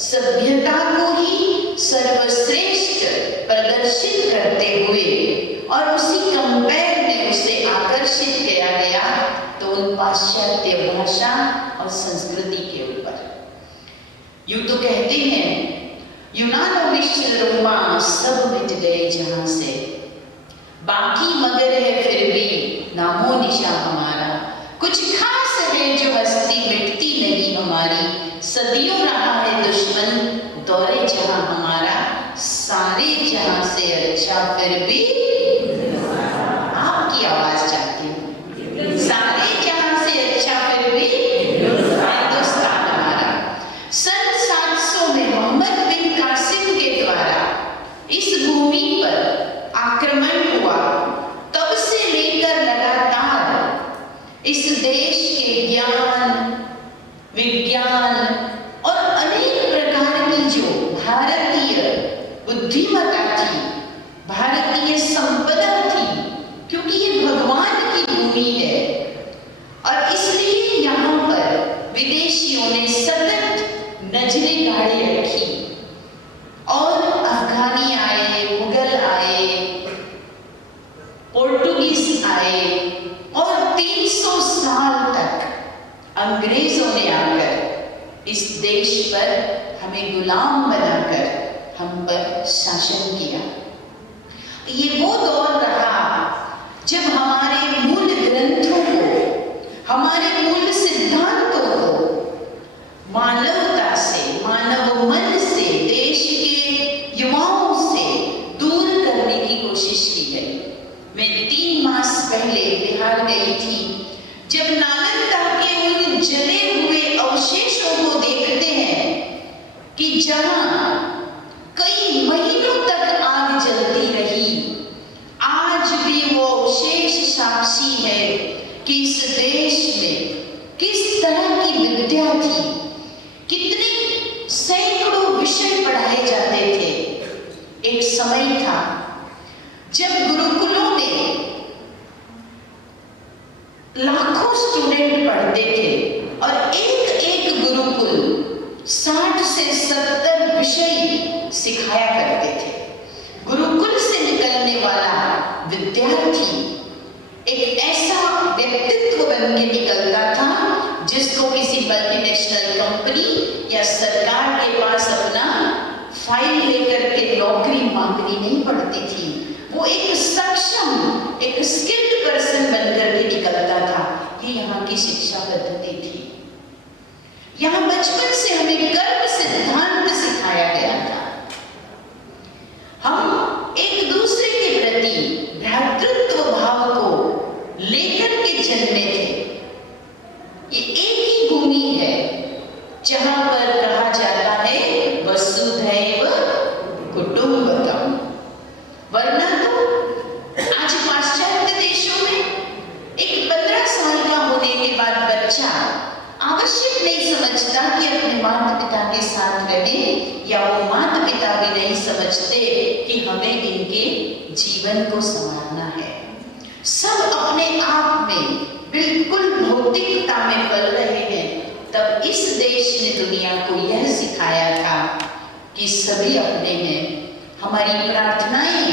सभ्यता को ही सर्वश्रेष्ठ प्रदर्शित करते हुए और उसी कंपेयर में उसे आकर्षित किया गया तो उन पाश्चात्य भाषा और संस्कृति के ऊपर। यूं तो कहते हैं यूनान और मिस्र रोमा सब मिट गए जहां से, बाकी मगर है फिर भी नामो निशा हमारा। कुछ खास है है जो हस्ती मिटती नहीं हमारी, सदियों रहा है दुश्मन दौरे जहां हमारा, सारे जहां से अच्छा फिर भी आपकी आवाज चाहती हूँ, सारे जहां से अच्छा फिर भी हिंदुस्तान हमारा। सन 700 में मोहम्मद बिन कासिम के द्वारा इस भूमि पर आक्रमण हुआ, तब से लेकर लगातार इस देश के ज्ञान, विज्ञान और अनेक प्रकार की जो भारतीय बुद्धिमत्ता थी, भारतीय संपदा थी, क्योंकि ये भगवान की भूमि है और इसलिए यहाँ पर विदेशियों ने सतत नजरें गाड़े रखी और अफगानी आए, मुगल आए, पोर्टुगीज आए और 300 साल तक अंग्रेजों ने आकर इस देश पर हमें गुलाम बनाकर हम पर शासन किया। ये वो दौर रहा जब हमारे मूल ग्रंथों को, हमारे मूल सिद्धांतों को मानवता से, मानव मन से, देश के युवाओं से दूर करने की कोशिश की गई। मैं 3 मास पहले बिहार गई थी, जब नालंदा के उन जले हुए अवशेषों को देखते हैं कि जहां कई महीनों तक आग जलती रही, आज भी वो अवशेष साक्षी है कि इस देश में किस तरह की विद्या थी, कितने सैकड़ों विषय पढ़ाए जाते थे। एक समय था जब गुरुकुलों में लाखों स्टूडेंट पढ़ते थे और एक गुरुकुल 60 से 70 विषय सिखाया करते थे। गुरुकुल से निकलने वाला विद्यार्थी एक ऐसा व्यक्तित्व बन के निकलता था जिसको किसी मल्टीनेशनल कंपनी या सरकार के पास अपना फाइल लेकर के नौकरी मांगनी नहीं पड़ती थी। वो एक सक्षम, एक स्किल्ड पर्सन बनकर के निकलता था। ये यहाँ की शिक्षा पद्धति थी। यहाँ बचपन से हमें कर्म सिद्धांत सिखाया गया था। हम एक दूसरे के प्रति भ्रातृत्व भाव को लेकर के जन्मे थे। ये एक ही भूमि है जहां पर कहा जाता है वसुधैव कुटुंबकम, वरना तो आज पाश्चात्य देशों में एक 15 साल का होने के बाद बच्चा आवश्यक नहीं समझता कि अपने माता पिता के साथ रहे, या वो माता पिता भी नहीं समझते कि हमें इनके जीवन को संवारना है। सब अपने आप में बिल्कुल भौतिकता में पल रहे हैं। तब इस देश ने दुनिया को यह सिखाया था कि सभी अपने हैं। हमारी प्रार्थनाएं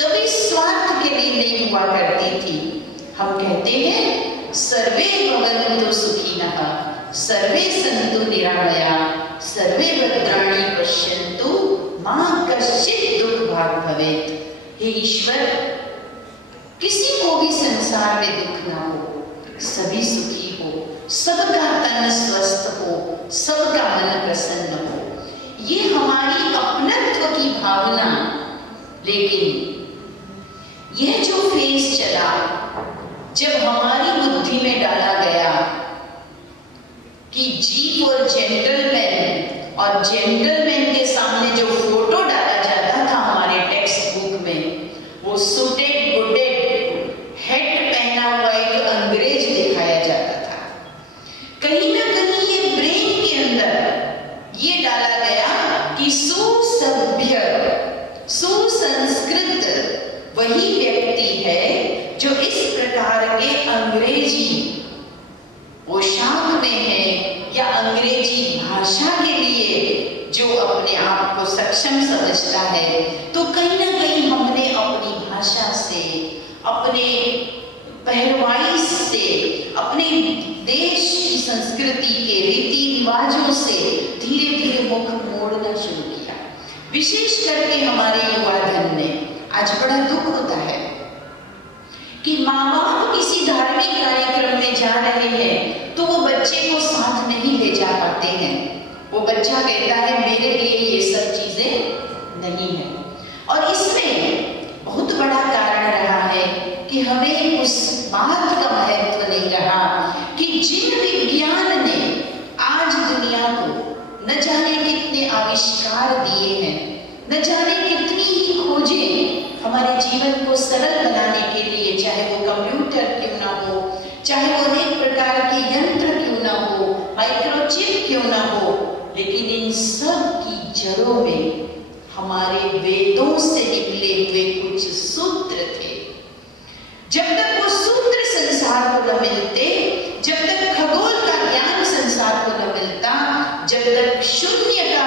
कभी स्वार्थ के लिए नहीं हुआ करती थी। हम कहते हैं सर्वे भवन्तु सुखिनः, सर्वे सन्तु निरामयाः, सर्वे भद्राणि पश्यन्तु मा कश्चित् दुःख भाग् भवेत्। हे ईश्वर, किसी को भी संसार में दुख ना हो, सभी सुखी हो, सबका तन स्वस्थ हो, सबका मन प्रसन्न हो। ये हमारी अपनत्व की भावना। लेकिन यह जो फेज चला, जब हमारी बुद्धि में डाला गया कि जी फॉर जेंटलमैन, और जेंटलमैन के सामने जो फोटो डाला जाता था हमारे टेक्स्ट बुक में, वो सूटेड बुटेड हेड पहना हुआ एक अंग्रेज दिखाया जाता था। कहीं ना कहीं ये ब्रेन के अंदर ये डाला गया कि सुसभ्य, सुसंस्कृत वही व्यक्ति है जो इस प्रकार के अंग्रेजी पोशाक में है या अंग्रेजी भाषा के लिए जो अपने आप को सक्षम समझता है। तो कहीं ना कहीं हमने अपनी भाषा से, अपने पहरवाई से, अपने देश की संस्कृति के रीति रिवाजों से धीरे धीरे मुख मोड़ना शुरू किया। विशेष करके हमारे युवा धन ने, आज बड़ा दुख होता है कि माँ बाप किसी धार्मिक कार्यक्रम में जा रहे हैं तो वो बच्चे को साथ नहीं ले जा पाते हैं। वो बच्चा कहता है मेरे लिए ये सब चीजें नहीं है। और इसमें बहुत बड़ा कारण रहा है कि हमें उस बात का महत्व नहीं रहा कि जिन विज्ञान ने आज दुनिया को न जाने कितने आविष्कार दिए हैं, न जाने कितनी ही खोजें हमारे जीवन को सरल बनाने के लिए, चाहे वो कंप्यूटर क्यों ना हो, चाहे वो अनेक प्रकार के यंत्र क्यों ना हो, माइक्रोचिप क्यों ना हो, लेकिन इन सब की जड़ों में हमारे वेदों से निकले हुए कुछ सूत्र थे। जब तक वो सूत्र संसार को न मिलते, जब तक खगोल का ज्ञान संसार को न मिलता, जब तक शून्य का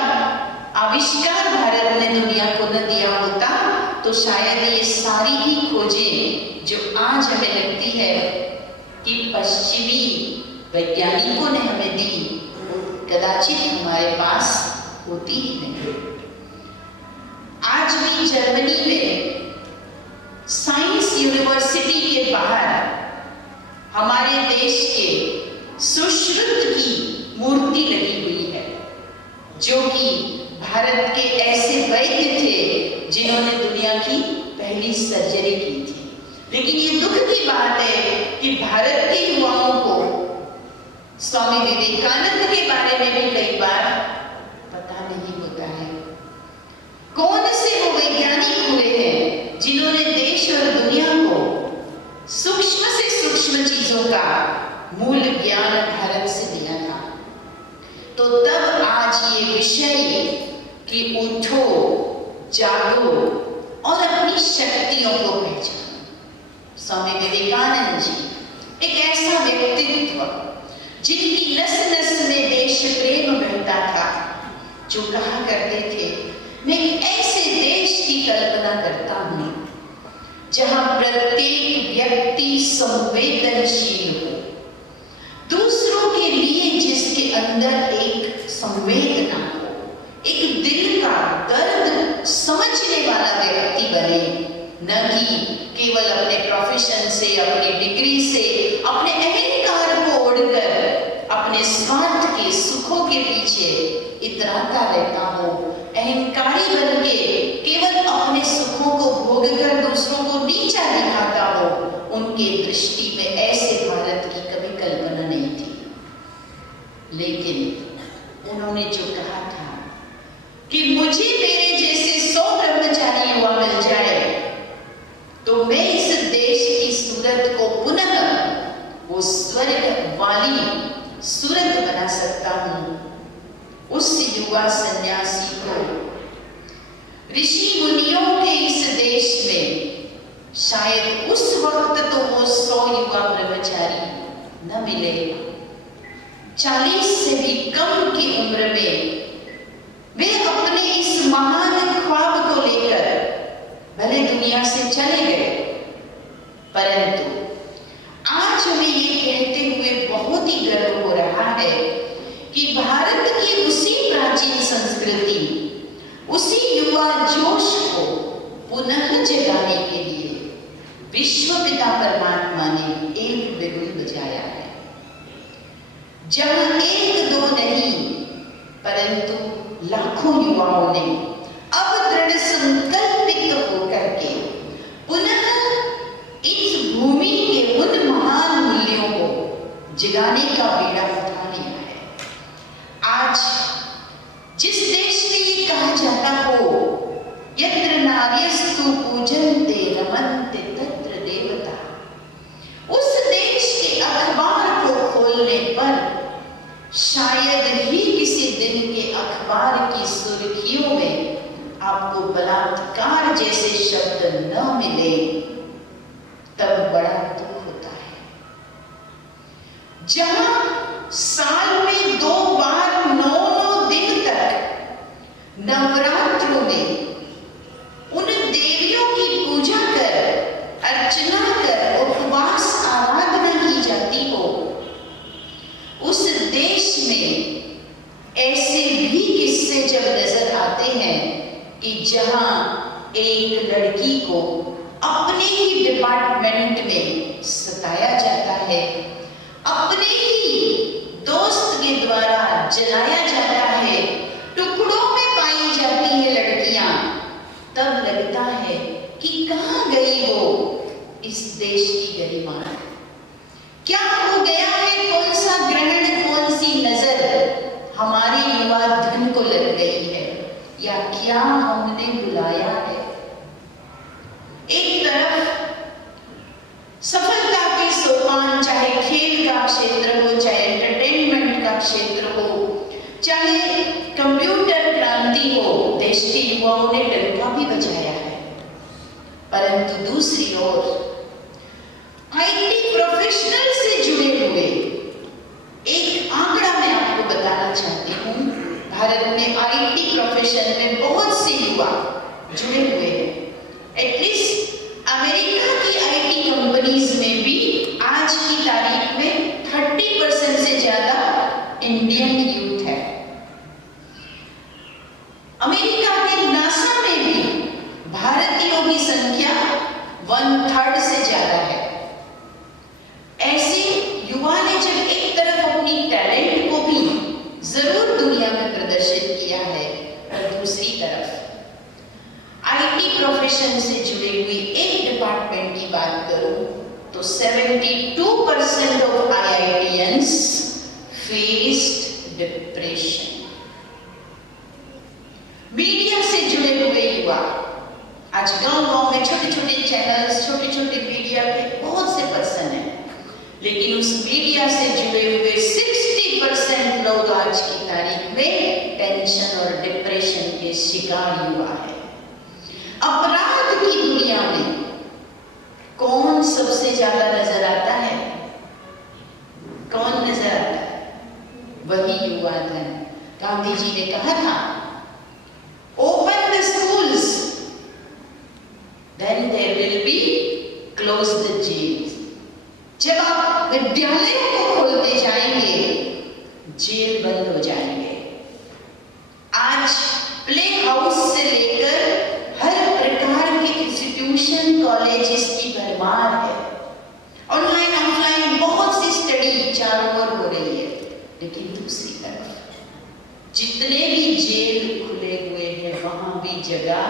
आविष्कार भारत ने दुनिया को न दिया होता, तो शायद ये सारी ही खोजें जो आज हमें लगती है कि पश्चिमी वैज्ञानिकों ने हमें दी, कदाचित हमारे पास होती ही नहीं। आज भी जर्मनी में साइंस यूनिवर्सिटी के बाहर हमारे देश के सुश्रुत की मूर्ति लगी हुई है, जो कि भारत के ऐसे वैद्य थे जिन्होंने दुनिया की पहली सर्जरी की थी। लेकिन ये दुख की बात है कि भारत के युवाओं को स्वामी विवेकानंद के बारे में भी कई बार पता नहीं होता है। कौन से वो वैज्ञानिक हुए हैं जिन्होंने देश और दुनिया को सूक्ष्म से सूक्ष्म चीजों का मूल ज्ञान भारत से दिया था। तो तब आज ये विषय कि उठो, जागो और अपनी शक्तियों को पहचानो। स्वामी विवेकानंद जी एक ऐसा व्यक्तित्व जिनकी नस नस में देश प्रेम बहता था, जो कहा करते थे मैं एक ऐसे देश की कल्पना करता हूं जहां प्रत्येक व्यक्ति संवेदनशील हो, दूसरों के लिए जिसके अंदर एक संवेदना हो, एक दिल का दर्द समझने वाला व्यक्ति बने, न कि केवल अपने प्रोफेशन से, अपनी डिग्री से, अपने अहंकार को ओढ़कर अपने स्वार्थ के सुखों के पीछे इतराता रहता हो, अहंकारी बन के केवल अपने सुखों को भोगकर दूसरों को नीचा दिखाता हो। उनके दृष्टि में ऐसे भारत की कभी कल्पना नहीं थी। लेकिन उन्होंने जो कहा था कि मुझे मेरे जैसे 100 ब्रह्मचारी युवा मिल जाए तो मैं इस देश की सूरत को पुनः वो स्वर्ग वाली सूरत बना सकता हूं। उस युवा सन्यासी को ऋषि मुनियों के इस देश में शायद उस वक्त तो वो 100 युवा ब्रह्मचारी न मिले, 40 से भी कम की उम्र में वे अपने इस महान ख्वाब को लेकर भले दुनिया से चले गए, परंतु आज हमें ये कहते हुए बहुत ही गर्व हो रहा है कि भारत की उसी प्राचीन संस्कृति, उसी युवा जोश को पुनः जगाने के लिए विश्व पिता परमात्मा ने एक बिगुल बजाया है, जहां एक दो नहीं परंतु लाखों युवाओं ने अब दृढ़ संकल्पित होकर के पुनः इस भूमि के उन महान मूल्यों को जगाने का बीड़ा उठा लिया है। आज जिस देश में ये कहा जाता हो यत्र नार्यस्तु पूजन्ते रमन्ते तत्र देवता, उस देश के अखबार को खोलने पर शायद ही किसी दिन के अखबार की सुर्खियों में आपको बलात्कार जैसे शब्द न मिले, तब बड़ा दुख होता है। जहां साल में 2 बार 9 दिन तक नवरात्रों में उन देवियों की पूजा कर, अर्चना कर, उपवास आराधना की जाती हो, उस देश में ऐसे भी किस्से जब नजर आते हैं कि जहां एक लड़की को अपने ही डिपार्टमेंट में सताया जाता है, अपने ही जलाया जाता है, टुकड़ों में पाई जाती है लड़कियां, तब लगता है कि कहां गई वो इस देश की गरिमा? क्या हो गया है? कौन सा ग्रहण, कौन सी नजर हमारे युवा धन को लग गई है, या क्या हमने बुलाया है? एक तरफ सफलता के सोपान, चाहे खेल का क्षेत्र हो, चाहे एंटरटेनमेंट का क्षेत्र हो, चाहे कंप्यूटर क्रांति हो, देश के युवाओं ने डंका भी बजाया है। परंतु दूसरी ओर आईटी प्रोफेशनल से जुड़े हुए एक आंकड़ा मैं आपको बताना चाहती हूँ। भारत में आईटी प्रोफेशन में बहुत से युवा जुड़े हुए हैं। एटलीस्ट अमेरिका की आईटी कंपनीज में भी आज की तारीख में 30% से ज्यादा इंडियन यूथ है। अमेरिका के नासा में भी भारतीयों की संख्या 1/3 से ज्यादा है। ऐसे युवा ने जब एक तरफ अपनी टैलेंट को भी जरूर दुनिया में प्रदर्शित किया है, और दूसरी तरफ आईटी प्रोफेशन से जुड़े हुए एक डिपार्टमेंट की बात करूं तो 72% of IITians faced depression. Media से जुड़े हुए युवा आज गांव-गांव में छोटे छोटे चैनल्स, छोटे छोटे मीडिया पे बहुत से पर्सन हैं, लेकिन उस मीडिया से जुड़े हुए 60% लोग आज की तारीख में टेंशन और डिप्रेशन के शिकार युवा है। अपराध की दुनिया में कौन सबसे ज्यादा नजर आता है? कौन नजर आता है? वही युवा धन। गांधी जी ने कहा था, open the schools then there will be close the jails. जब आप विद्यालयों को खोलते जाएंगे, जेल बंद हो जाएंगे। आज प्ले हाउस से लेकर हर प्रकार के इंस्टीट्यूशन, कॉलेजेस की भरमार है। ऑनलाइन ऑफलाइन बहुत सी स्टडी चारों ओर हो रही है, लेकिन दूसरी तरफ जितने भी जेल खुले हुए हैं वहां भी जगह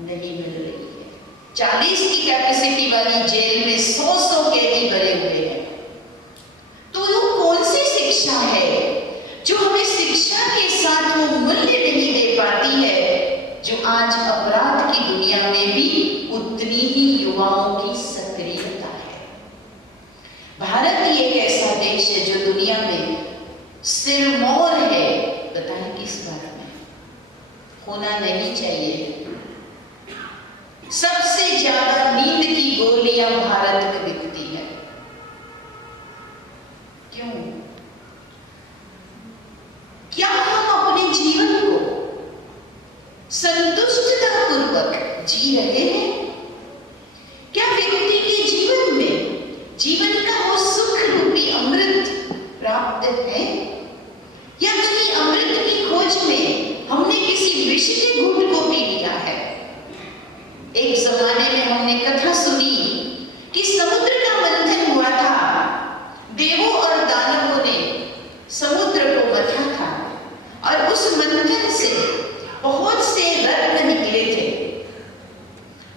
नहीं मिल रही है। 40 की कैपेसिटी वाली जेल में 100 कैदी भरे हुए हैं। तो वो कौन सी शिक्षा है जो हमें शिक्षा के साथ वो मूल्य नहीं दे पाती है जो आज अपराध की दुनिया में भी उतनी ही युवाओं की सक्रियता है। भारत ही एक ऐसा देश है जो दुनिया में सिरमौर है। बताएं किस बात में? होना नहीं चाहिए। सबसे ज्यादा नींद की गोलियां भारत में बिकती है। क्यों? क्या हम अपने जीवन को संतुष्टता पूर्वक जी रहे हैं? क्या व्यक्ति के जीवन में जीवन का वो सुख रूपी अमृत प्राप्त है, या कहीं अमृत की खोज में हमने किसी विष के घूंट को पी लिया है? एक जमाने में हमने कथा सुनी कि समुद्र का मंथन हुआ था, देवों और दानवों ने समुद्र को मथा था, और उस मंथन से बहुत से रत्न निकले थे।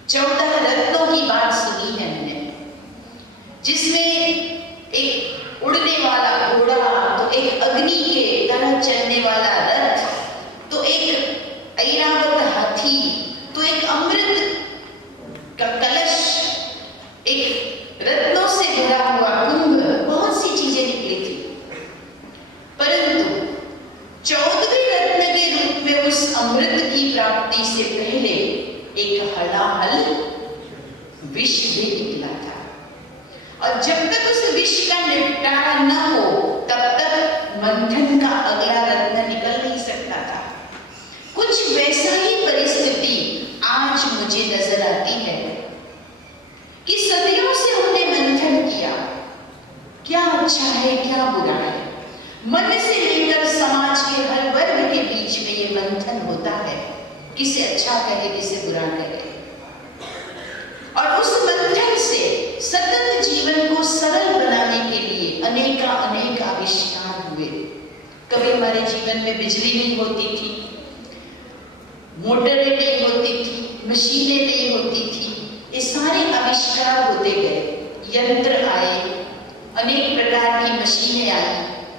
14 रत्नों की बात सुनी है हमने, जिसमें एक उड़ने वाला घोड़ा, तो एक अग्नि के तरह चलने वाला रथ, तो एक ऐरावत हाथी, तो एक अमृत का कलश, एक रत्नों से भरा हुआ कुंभ, बहुत सी चीजें निकली थी। परंतु 14वें रत्न के रूप में उस अमृत की प्राप्ति से पहले एक हलाहल विष भी निकला था, और जब तक उस विष का निपटारा न हो तब तक मंथन का अगला रत्न निकल नहीं सकता था। कुछ वैसा ही परिस्थिति आज मुझे नजर आती है कि सदियों से हमने मंथन किया, क्या अच्छा है क्या बुरा है। मन से लेकर समाज के हर वर्ग के बीच में ये मंथन होता है, किसे अच्छा कहे किसे बुरा कहे, और उस मंथन से सतत जीवन को सरल बनाने के लिए अनेक आविष्कार हुए। कभी हमारे जीवन में बिजली नहीं होती थी, मोटरें नहीं होती थी, मशीनें नहीं होती थी। ये सारे आविष्कार होते गए, यंत्र आए, अनेक प्रकार की मशीनें आई,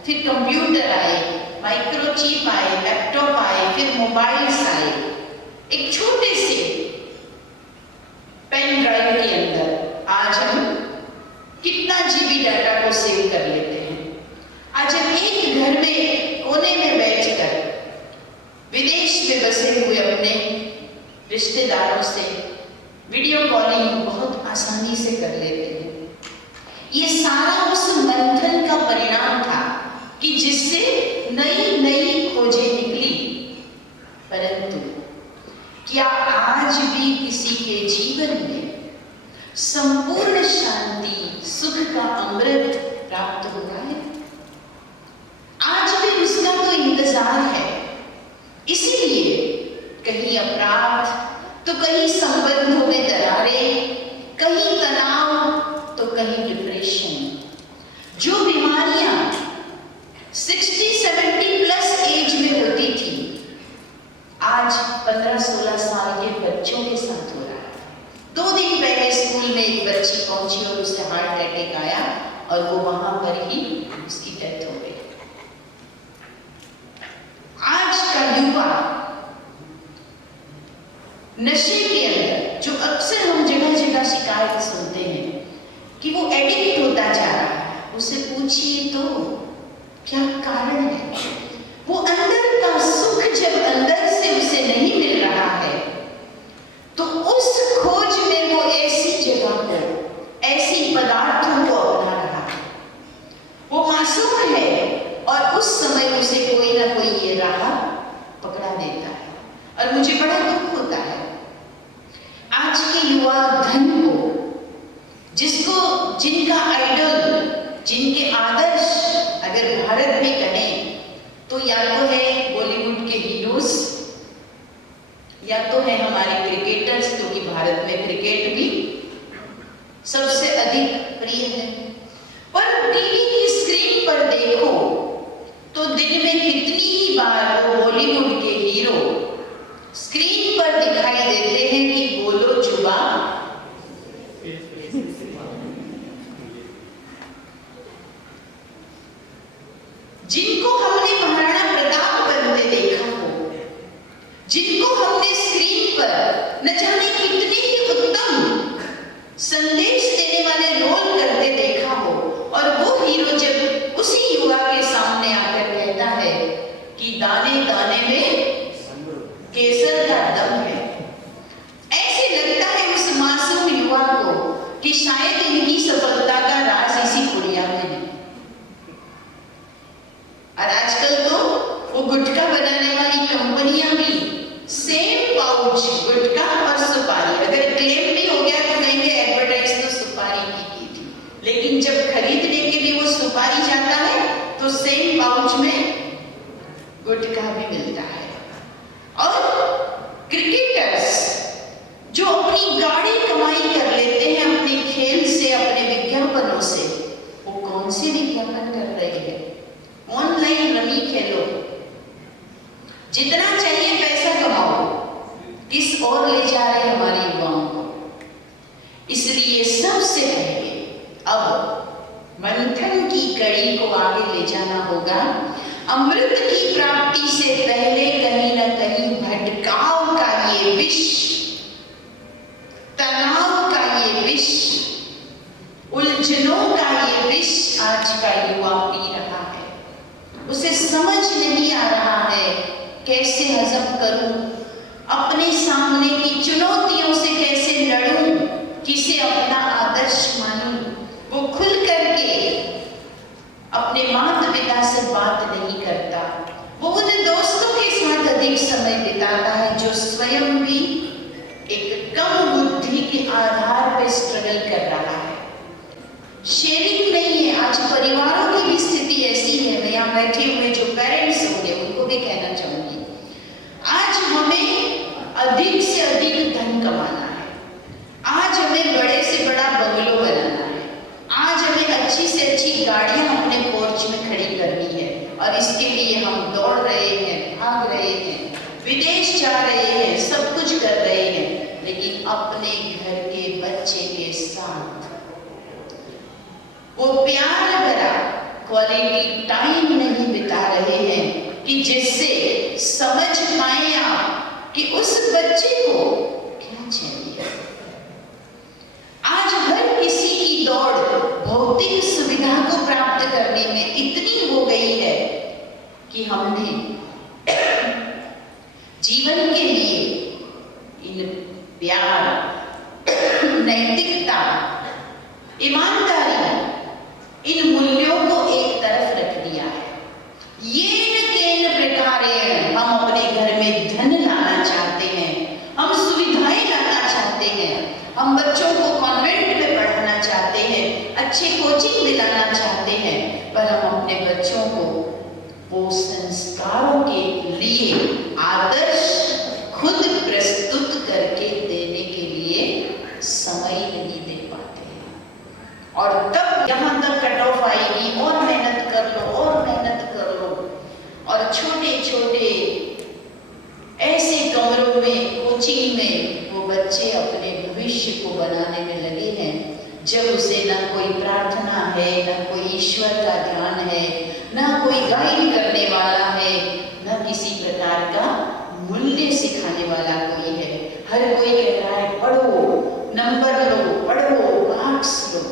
फिर कंप्यूटर आए, माइक्रोचिप आए, लैपटॉप आए, फिर मोबाइल्स आए। एक छोटे से पेन ड्राइव के अंदर आज हम कितना जीबी डाटा को सेव कर लेते हैं। आज हम एक घर में कोने में बैठकर विदेश में बसे हुए अपने रिश्तेदारों से वीडियो कॉलिंग बहुत आसानी से कर लेते हैं। ये सारा उस मंथन का परिणाम था कि जिससे नई नई खोजें निकली। परंतु क्या आज भी किसी के जीवन में संपूर्ण शांति, सुख का अमृत प्राप्त हो रहा है? आज भी उसका तो इंतजार है। इसीलिए कहीं अपराध तो कहीं संबंधों में दरारें, कहीं तनाव तो कहीं डिप्रेशन। जो बीमारियां 60-70 प्लस एज में होती थी, आज 15-16 साल के बच्चों के साथ हो रहा है। 2 दिन पहले स्कूल में एक बच्ची पहुंची और उसे हार्ट अटैक आया और वो वहां पर ही उसकी डेथ हो गई। आज का युवा नशे के अंदर, जो अक्सर हम जगह जगह शिकायत सुनते हैं कि वो एडिक्ट होता जा रहा है, उसे पूछिए तो क्या कारण है? वो अंदर का सुख जब अंदर से उसे नहीं मिल रहा है, तो उस खोज में वो ऐसी जगह को, ऐसी पदार्थों को अपना रहा है। वो मासूम है और उस समय उसे कोई ना कोई ये राह पकड़ा देता है और मुझे बड़ा दुख होता है। आज के युवा धन को, जिनका आइडल, जिनके आदर्श अगर भारत में कहें तो या तो है बॉलीवुड के हीरोज, या तो है हमारे क्रिकेटर्स, क्योंकि भारत में क्रिकेट भी सबसे अधिक प्रिय है। पर टीवी की स्क्रीन पर देखो तो दिन में कितनी ही बार वो बॉलीवुड के हीरो स्क्रीन पर दिखाई देते हैं कि बोलो जुबा, जिनको हमने महाराणा प्रताप बनते देखा हो, जिनको हमने स्क्रीन पर न जाने कितने ही उत्तम संदेश देने वाले रोल करते देखा हो, और वो हीरो जब उसी युवा के सामने आकर कहता है कि दाने दाने में केसर का दम है, ऐसे लगता है उस मासूम युवा को कि शायद इनकी सफलता का राज इसी पुड़िया में है। और आजकल तो वो गुटखा बनाने वाली कंपनियां भी सेम पाउच गुटखा और सुपारी, अगर क्लेम नहीं हो गया तो कहेंगे एडवर्टाइज तो सुपारी की थी, लेकिन जब खरीदने के लिए वो सुपारी जाता है तो सेम पाउच में गुटखा भी मिलता है। और क्रिकेटर्स जो अपनी गाड़ी कमाई कर लेते हैं अपने खेल से, अपने विज्ञापनों से, वो कौन से विज्ञापन कर रहे हैं? ऑनलाइन रमी खेलो, जितना चाहिए पैसा कमाओ, किस ओर ले जा रहे हैं हमारे युवाओं को? इसलिए सबसे पहले अब मंथन की कड़ी को आगे ले जाना होगा। अमृत की प्राप्ति से पहले कहीं न कहीं भटकाव का ये विष, तनाव का ये विष, उलझनों का ये विष आज का युवा पी रहा है। उसे समझ नहीं आ रहा है कैसे हजम करूं, अपने सामने की चुनौतियों से कैसे लड़ूं, किसे अपना आदर्श मानूं। वो खुल करके अपने माता पिता से बात नहीं करता, वो उन दोस्तों के साथ अधिक समय बिताता है जो स्वयं भी एक कम बुद्धि के आधार पर स्ट्रगल कर रहा है। शेयरिंग नहीं है। आज परिवारों की भी स्थिति ऐसी है, मैं यहाँ बैठे हुए जो पेरेंट्स होंगे उनको भी कहना चाहूंगी, आज हमें अधिक से अधिक धन कमाना है, आज हमें बड़े से बड़ा बंगलो बनाना है, आज हमें अच्छी से अच्छी गाड़ियां अपने पोर्च में खड़ी करनी है, और इसके लिए हम वो प्यार भरा क्वालिटी टाइम नहीं बिता रहे हैं कि जिससे समझ पाए आप कि उस बच्चे को क्या चाहिए। आज हर किसी की दौड़ भौतिक सुविधा को प्राप्त करने में इतनी हो गई है कि हमने जीवन के लिए इन प्यार, नैतिकता, ईमानदारी, इन मूल्यों को एक तरफ रख दिया है। येन केन प्रकारेण हम अपने घर में धन लाना चाहते हैं, हम सुविधाएं लाना चाहते हैं, हम बच्चों को कॉन्वेंट में पढ़ाना चाहते हैं, अच्छे कोचिंग दिलाना चाहते हैं, पर हम अपने बच्चों को वो संस्कारों के लिए आदर्श खुद प्रस्तुत करके देने के लिए समय नहीं दे पाते हैं। और तब यहाँ तक कट ऑफ आएगी, और मेहनत कर लो, और मेहनत कर लो, और छोटे छोटे ऐसे कमरों में, कोचिंग में वो बच्चे अपने भविष्य को बनाने में लगे हैं, जब उसे न कोई प्रार्थना है, न कोई ईश्वर का ध्यान है, न कोई गाइड करने वाला है, न किसी प्रकार का मूल्य सिखाने वाला कोई है। हर कोई कह रहा है पढ़ो, नंबर लो, पढ़ो, मार्क्स लो।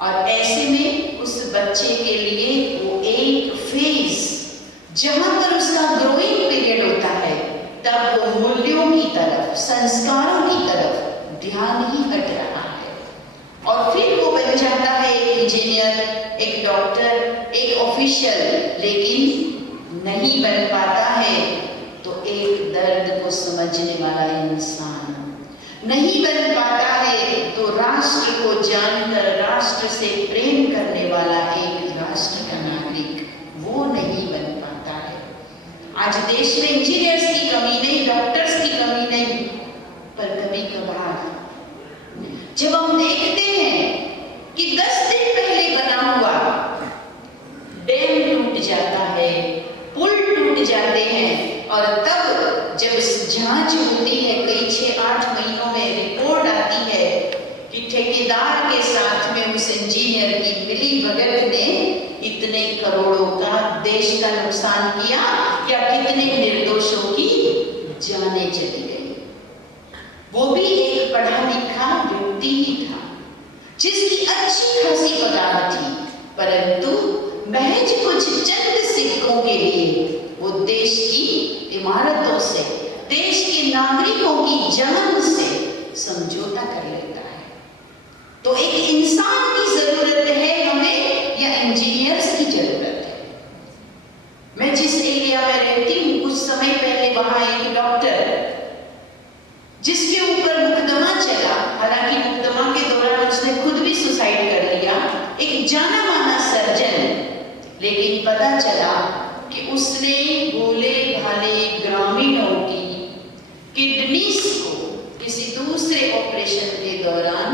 और ऐसे में उस बच्चे के लिए वो एक फेज जहां पर उसका ग्रोइंग पीरियड होता है, तब वो मूल्यों की तरफ, संस्कारों की तरफ ध्यान ही हट रहा है। और फिर वो बन जाता है एक इंजीनियर, एक डॉक्टर, एक ऑफिशियल, लेकिन नहीं बन पाता है तो एक दर्द को समझने वाला इंसान, नहीं बन पाता है तो राष्ट्र को जानकर राष्ट्र से प्रेम करने वाला एक राष्ट्र का नागरिक, वो नहीं बन पाता है। आज देश में इंजीनियर्स की कमी नहीं, डॉक्टर्स की कमी नहीं, पर कभी कभार जब हम देखते हैं कि 10 दिन पहले बना हुआ डैम टूट जाता है, पुल टूट जाते हैं, और तब जब जांच होती है, कई 6-8 महीनों में रिपोर्ट आती है कि ठेकेदार के साथ में उस इंजीनियर की मिली भगत ने इतने करोड़ों का देश का नुकसान किया, या कितने निर्दोषों की जानें चली गई। वो भी एक पढ़ा लिखा व्यक्ति ही था, जिसकी अच्छी खासी पगार थी, परंतु महज कुछ चंद सिक्कों के लिए वो देश की इमारतों से, देश के नागरिकों की जान से समझौता कर लेता है। तो एक इंसान की जरूरत है हमें, या इंजीनियर्स की जरूरत है? मैं जिस एरिया में रहती हूँ, कुछ समय पहले वहां एक डॉक्टर, जिसके ऊपर मुकदमा चला, हालांकि मुकदमा के दौरान उसने खुद भी सुसाइड कर लिया, एक जाना माना सर्जन, लेकिन पता चला कि उसने भोले भाले ग्रामीणों की किडनीज को किसी दूसरे ऑपरेशन के दौरान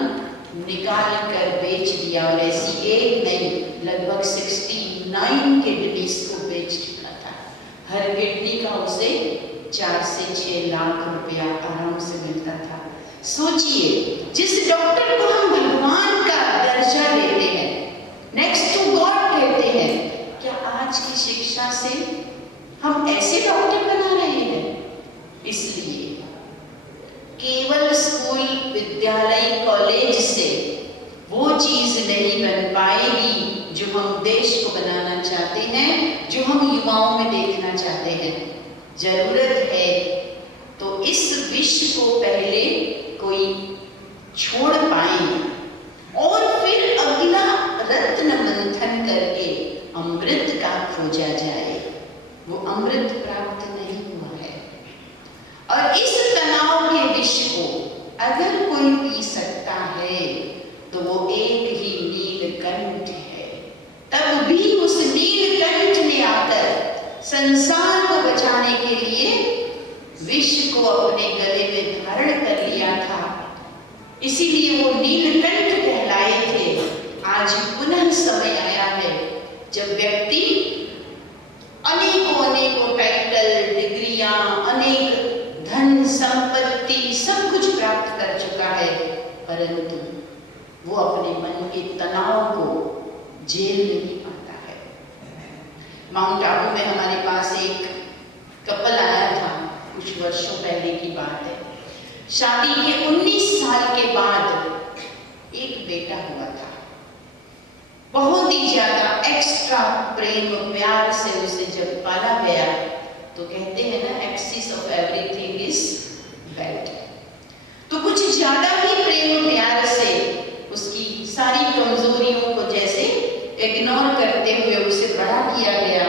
निकाल कर बेच दिया, और ऐसी एक नहीं, लगभग 69 किडनीज को बेच चुका था। हर किडनी का उसे 4 से 6 लाख रुपया आराम से मिलता था। सोचिए, जिस डॉक्टर को हम भगवान का दर्जा देते हैं, नेक्स्ट टू गॉड कहते हैं, क्या आज की शिक्षा से हम ऐसे डॉक्टर बना रहे हैं? इसलिए केवल स्कूल, विद्यालय, कॉलेज से वो चीज नहीं बन पाएगी जो हम देश को बनाना चाहते हैं, जो हम युवाओं में देखना चाहते हैं। जरूरत है तो इस विश्व को पहले कोई छोड़ पाए, और फिर अगला रत्न मंथन करके अमृत का खोजा जाए। वो अमृत प्राप्त नहीं हुआ है, और इस तनाव के विष को अगर कोई पी सकता है तो वो एक ही नीलकंठ है। तब भी उस नीलकंठ ने आकर संसार को बचाने के लिए विष को अपने गले में धारण कर लिया था, इसीलिए वो नीलकंठ कहलाए थे। आज पुनः समय आया है जब व्यक्ति अनेकों टाइटल, डिग्रियां, अनेक धन संपत्ति सब कुछ प्राप्त कर चुका है, परंतु वो अपने मन के तनाव को झेल नहीं पाता है। माउंट आबू में हमारे पास एक कपल आया था, कुछ वर्षों पहले की बात है। शादी के 19 साल के बाद एक बेटा हुआ था। बहुत ही ज्यादा एक्स्ट्रा प्रेम प्यार से उसे जब पाला गया तो कहते हैं ना, axis of everything is bad. तो कुछ ज्यादा ही प्रेम प्यार से उसकी सारी कमजोरियों को जैसे इग्नोर करते हुए उसे बड़ा किया गया।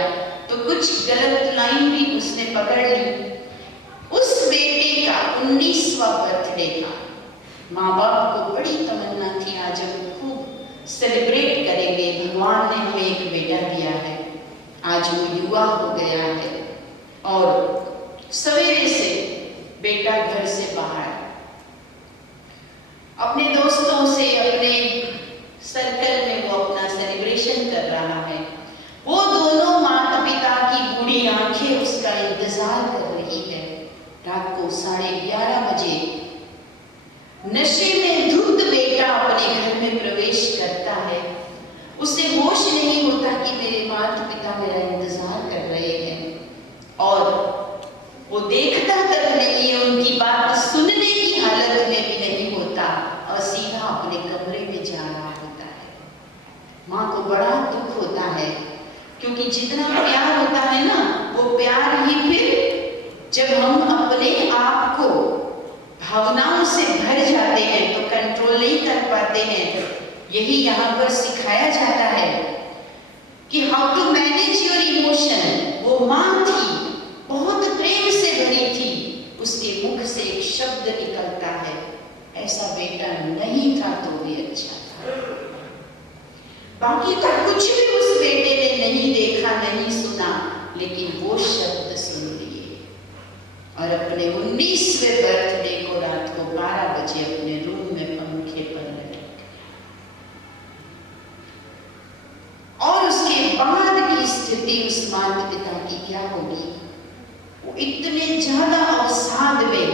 तो कुछ गलत लाइन भी उसने पकड़ ली। उस बेटे का 19वां बर्थडे था। माँ बाप को बड़ी तमन्ना थी, आज हम खूब सेलिब्रेट करेंगे, भगवान ने हमें एक बेटा दिया है। आज वो युवा हो गया है और सवेरे से बेटा घर से बाहर अपने दोस्तों से, अपने सर्कल में वो अपना सेलिब्रेशन कर रहा है। वो दोनों माता पिता की बूढ़ी आंखें उसका इंतजार कर रही है। रात को 11:30 बजे नशे में धुत बेटा अपने घर में प्रवेश करता है। उसे होश नहीं होता कि मेरे माता पिता मेरा इंतजार कर रहे हैं, और वो देखता तक नहीं है, उनकी बात सुनने की हालत में भी नहीं होता और सीधा अपने कमरे में जा रहा होता है। माँ को बड़ा दुख होता है, क्योंकि जितना प्यार होता है ना, वो प्यार ही फिर जब हम अपने आप को भावनाओं से भर जाते हैं तो कंट्रोल नहीं कर पाते हैं। यही यहाँ पर सिखाया जाता है कि how to manage your emotion. वो माँ थी, बहुत प्रेम से भरी थी, उसके मुख से एक शब्द निकलता है, ऐसा बेटा नहीं था तो भी अच्छा था। बाकी तो कुछ भी उस बेटे ने नहीं देखा, नहीं सुना, लेकिन वो शब्द सुन लिए और अपने 19वें बर्थडे को रात को 12 बजे अपने रूम में पंखे पर लटक गए। और उसके बाद की स्थिति उस माता पिता की क्या होगी? वो इतने ज्यादा अवसाद में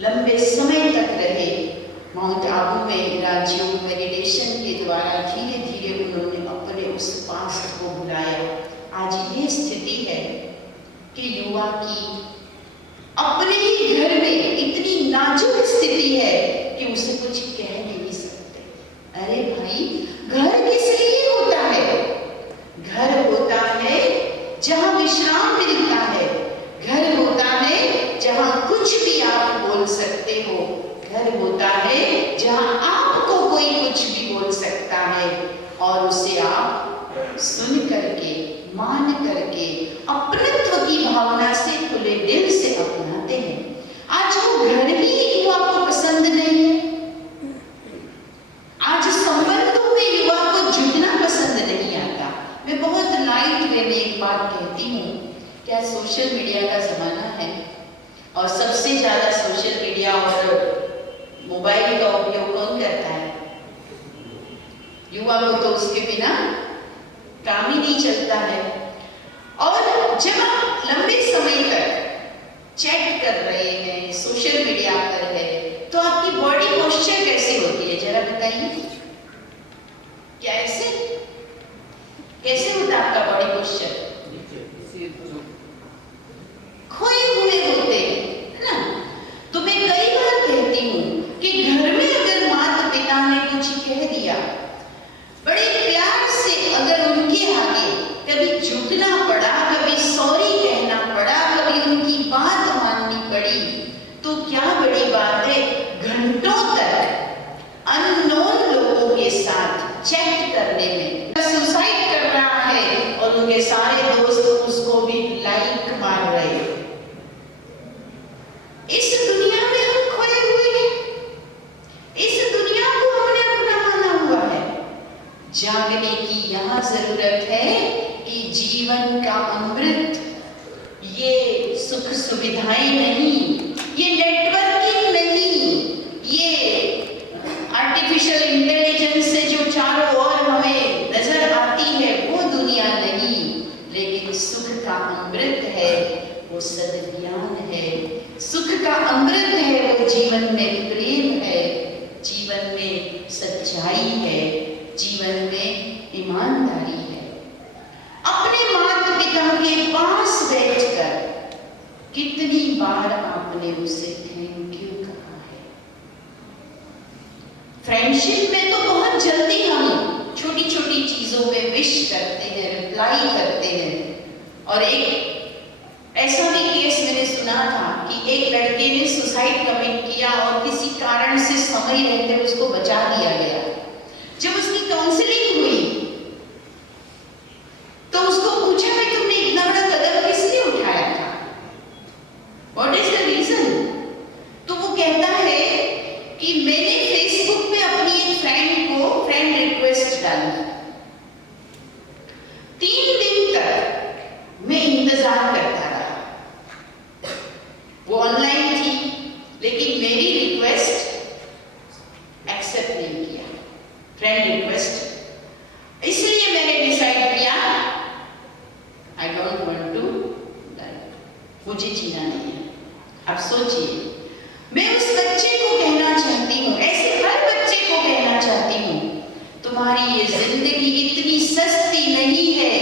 लंबे समय तक रहे। माउंट आबू में राजयोग मेडिटेशन के द्वारा धीरे धीरे उन्होंने अपने उस पास्ट को भुलाया। आज ये स्थिति है कि युवा की अपने ही घर में इतनी नाजुक स्थिति है कि उसे कुछ कह नहीं सकते। अरे भाई, घर किस लिए होता है? घर होता है जहां विश्राम मिलता है, घर होता है जहां कुछ भी आप बोल सकते हो, घर होता है जहां आपको कोई कुछ भी बोल सकता है और उसे आप सुन करके, मान करके, अपनत्व की भावना से, खुले दिल से अपनाते हैं। आज वो घर ही युवा को पसंद नहीं है। आज संबंधों में युवा को जुड़ना पसंद नहीं आता। मैं बहुत लाइट वे में एक बात कहती हूँ, क्या सोशल मीडिया का जमाना है और सबसे ज्यादा सोशल मीडिया और मोबाइल का उपयोग कौन करता है? युवा को तो उसके बिना काम ही नहीं चलता है। और जब आप लंबे समय तक चैट कर रहे हैं, सोशल मीडिया पर है, तो आपकी बॉडी पोस्चर कैसी होती है जरा बताइए। क्या ऐसे कैसे होता है आपका बॉडी पोस्चर? खोए हुए होते हैं, है ना? तो मैं कई बार कहती हूँ कि घर में अगर माता पिता ने कुछ कह दिया, बड़े प्यार से अगर उनके आगे कभी झुकना पड़ा, कभी सॉरी कहना पड़ा, कभी उनकी बात माननी पड़ी, तो क्या बड़ी बात है घंटों तक अननोन लोगों के साथ चैट करने में। सुसाइड कर रहा है और उनके सारे दोस्त उसको भी लाइक मार रहे हैं। इस दुनिया में हम खोए हुए हैं, इस दुनिया को हमने अपना माना हुआ है। जागने की यहाँ जरूरत है कि जीवन का अमृत, ये सुख सुविधाएं नहीं, ये नेटवर्किंग नहीं, ये आर्टिफिशियल इंटेलिजेंस से जो चारों ओर हमें नजर आती है वो दुनिया नहीं, लेकिन सुख का अमृत है वो सद्ज्ञान है, सुख का अमृत है वो जीवन में प्रेम है, जीवन में सच्चाई है, जीवन में ईमानदारी है। अपने माता पिता के पास बैठकर कितनी बार आपने उसे थैंक यू कहा है? फ्रेंडशिप में तो बहुत जल्दी हम छोटी छोटी चीजों में विश करते हैं, रिप्लाई करते हैं। और एक ऐसा भी केस मैंने सुना था कि एक लड़के ने सुसाइड कमिट किया और किसी कारण से समय रहते उसको बचा दिया गया। जब उसकी काउंसलिंग हुई तो उसको पूछा भाई तुमने इतना बड़ा कदम किसने उठाया था? What is the reason? तो वो कहता है कि मैंने फेसबुक पे अपनी एक फ्रेंड को फ्रेंड रिक्वेस्ट डाली। 3 दिन तक मैं इंतजार करता रहा। वो ऑनलाइन थी लेकिन मेरी रिक्वेस्ट एक्सेप्ट नहीं किया, फ्रेंड रिक्वेस्ट। इसलिए मैंने डिसाइड किया I don't want to die, मुझे जीना नहीं है। अब सोचिए, मैं उस बच्चे को कहना चाहती हूँ, ऐसे हर बच्चे को कहना चाहती हूँ, तुम्हारी ये जिंदगी इतनी सस्ती नहीं है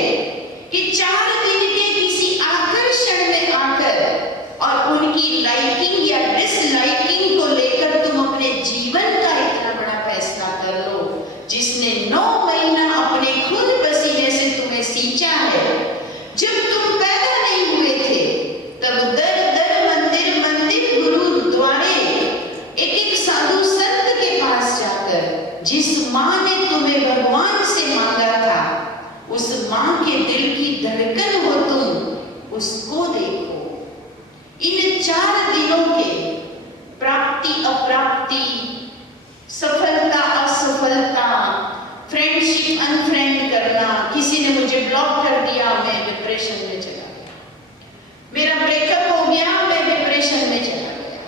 कि 4 दिन के किसी आकर्षण में आकर और उनकी लाइकिंग या डिसलाइकिंग को लेकर तुम अपने जीवन का इतना बड़ा फैसला कर लो। जिसने 9 महीना अपने खुद पसीने से तुम्हें सींचा है। जब तुम पैदा नहीं हुए थे तब दर दर मंदिर मंदिर गुरुद्वारे एक एक साधु संत के पास जाकर जिस माँ ने तुम्हें भगवान से मांगा था, उस माँ के दिल की धड़कन हो तुम, उसको देखो। इन 4 दिनों के प्राप्ति अप्राप्ति, सफलता असफलता, फ्रेंडशिप अनफ्रेंड करना, किसी ने मुझे ब्लॉक कर दिया, मैं डिप्रेशन में चला गया। मेरा ब्रेकअप हो गया, मैं डिप्रेशन में चला गया।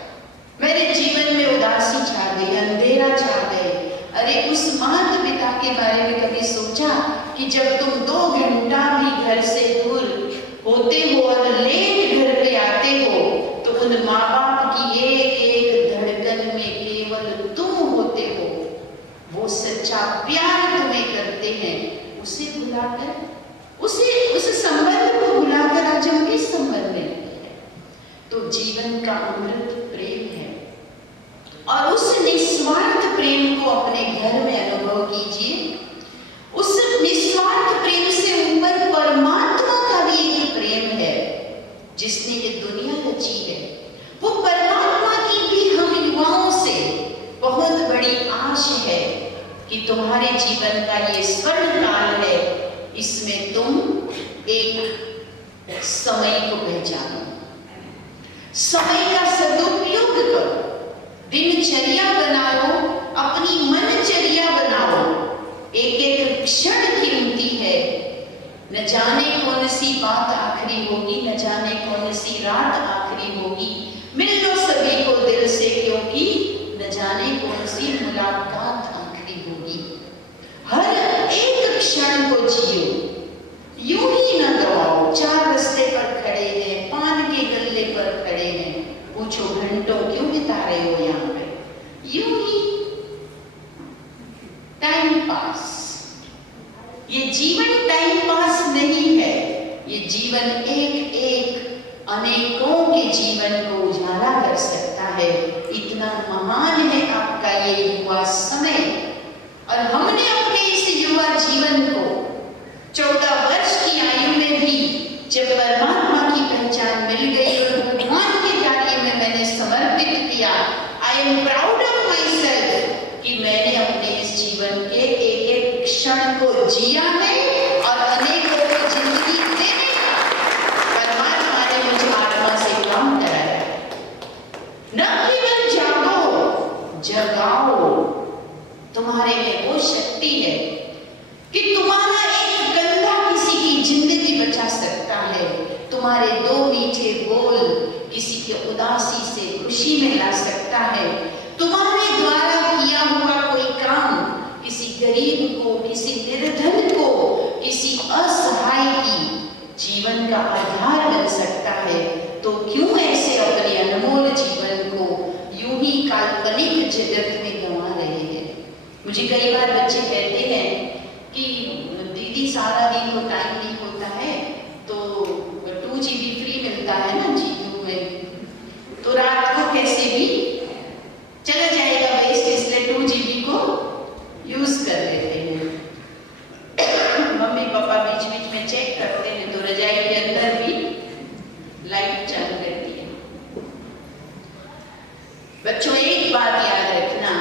मेरे जीवन में उदासी छा गई, अंधेरा छा गए। अरे उस माता पिता के बारे में कभी सोचा कि जब तुम 2 घंटा भी घर से दूर होते हो और लेट घर पे आते हो तो उन माँ बाप की एक एक धड़कन में केवल तुम होते हो। वो सच्चा प्यार तुम्हें करते हैं, उसे भुलाकर उस संबंध को भुलाकर आज हम किस संबंध में हैं? तो जीवन का अमृत प्रेम है और उस निस्वार्थ प्रेम को अपने घर में अनुभव कीजिए। उस निस्वार्थ प्रेम से ऊपर परमात्मा का भी एक प्रेम है जिसने ये दुनिया रची है। वो परमात्मा की भी हम युवाओं से बहुत बड़ी आश है कि तुम्हारे जीवन का ये स्वर्ण काल है, इसमें तुम एक समय को पहचानो, समय का सदुपयोग करो, दिनचर्या बनाओ, अपनी मनचर्या बनाओ। एक एक क्षण कीमती है, न जाने कौन सी बात आखिरी होगी, न जाने कौन सी रात आखिरी होगी। मिल लो सभी को दिल से, क्योंकि न जाने कौन सी मुलाकात आखिरी होगी। हर एक क्षण को जियो, यूं ही न गवाओ। 4 रास्ते पर खड़े हैं, पान के गल्ले पर खड़े हैं, पूछो घंटों क्यों बिता रहे हो यहाँ पे? यूं ही टाइम पास। ये जीवन टाइम पास नहीं है, ये जीवन एक एक अनेकों के जीवन को उजाला कर सकता है। इतना महान है आपका ये युवा समय। और हमने अपने इस युवा जीवन को 14 वर्ष की आयु में भी जब परमात्मा की पहचान मिल गई और भगवान के कार्य में मैंने समर्पित किया, I am proud of my self कि मैंने अपने इस जीवन के एक एक क्षण को जिया है और अनेकों को जिंदगी देने का परमात्मा ने मुझे आत्मा से काम कराया। न केवल जागो, जगाओ। तुम्हारे में वो शक्ति है कि तुम्हारा एक कंधा किसी की जिंदगी बचा सकता है। तुम्हारे 2 मीठे बोल किसी के उदासी से खुशी में ला सकता है। तुम्हारे द्वारा किया हुआ कोई काम किसी गरीब को, किसी निर्धन को, किसी असहाय की जीवन का आधार बन सकता है। तो क्यों ऐसे अपने अनमोल जीवन को यूं ही काल्पनिक जगत में गंवा रहे हैं। मुझे कई बार बच्चे कहते हैं कि दीदी सारा दिन तो टाइम नहीं होता है, तो 2 GB फ्री मिलता है ना GU में, तो रात को कैसे भी चला जाएगा वेस्ट, इसलिए 2 GB को यूज कर लेते हैं। मम्मी पापा बीच बीच में चेक करते हैं तो रजाई के अंदर भी लाइट चालू रहती है। बच्चों एक बात याद रखना,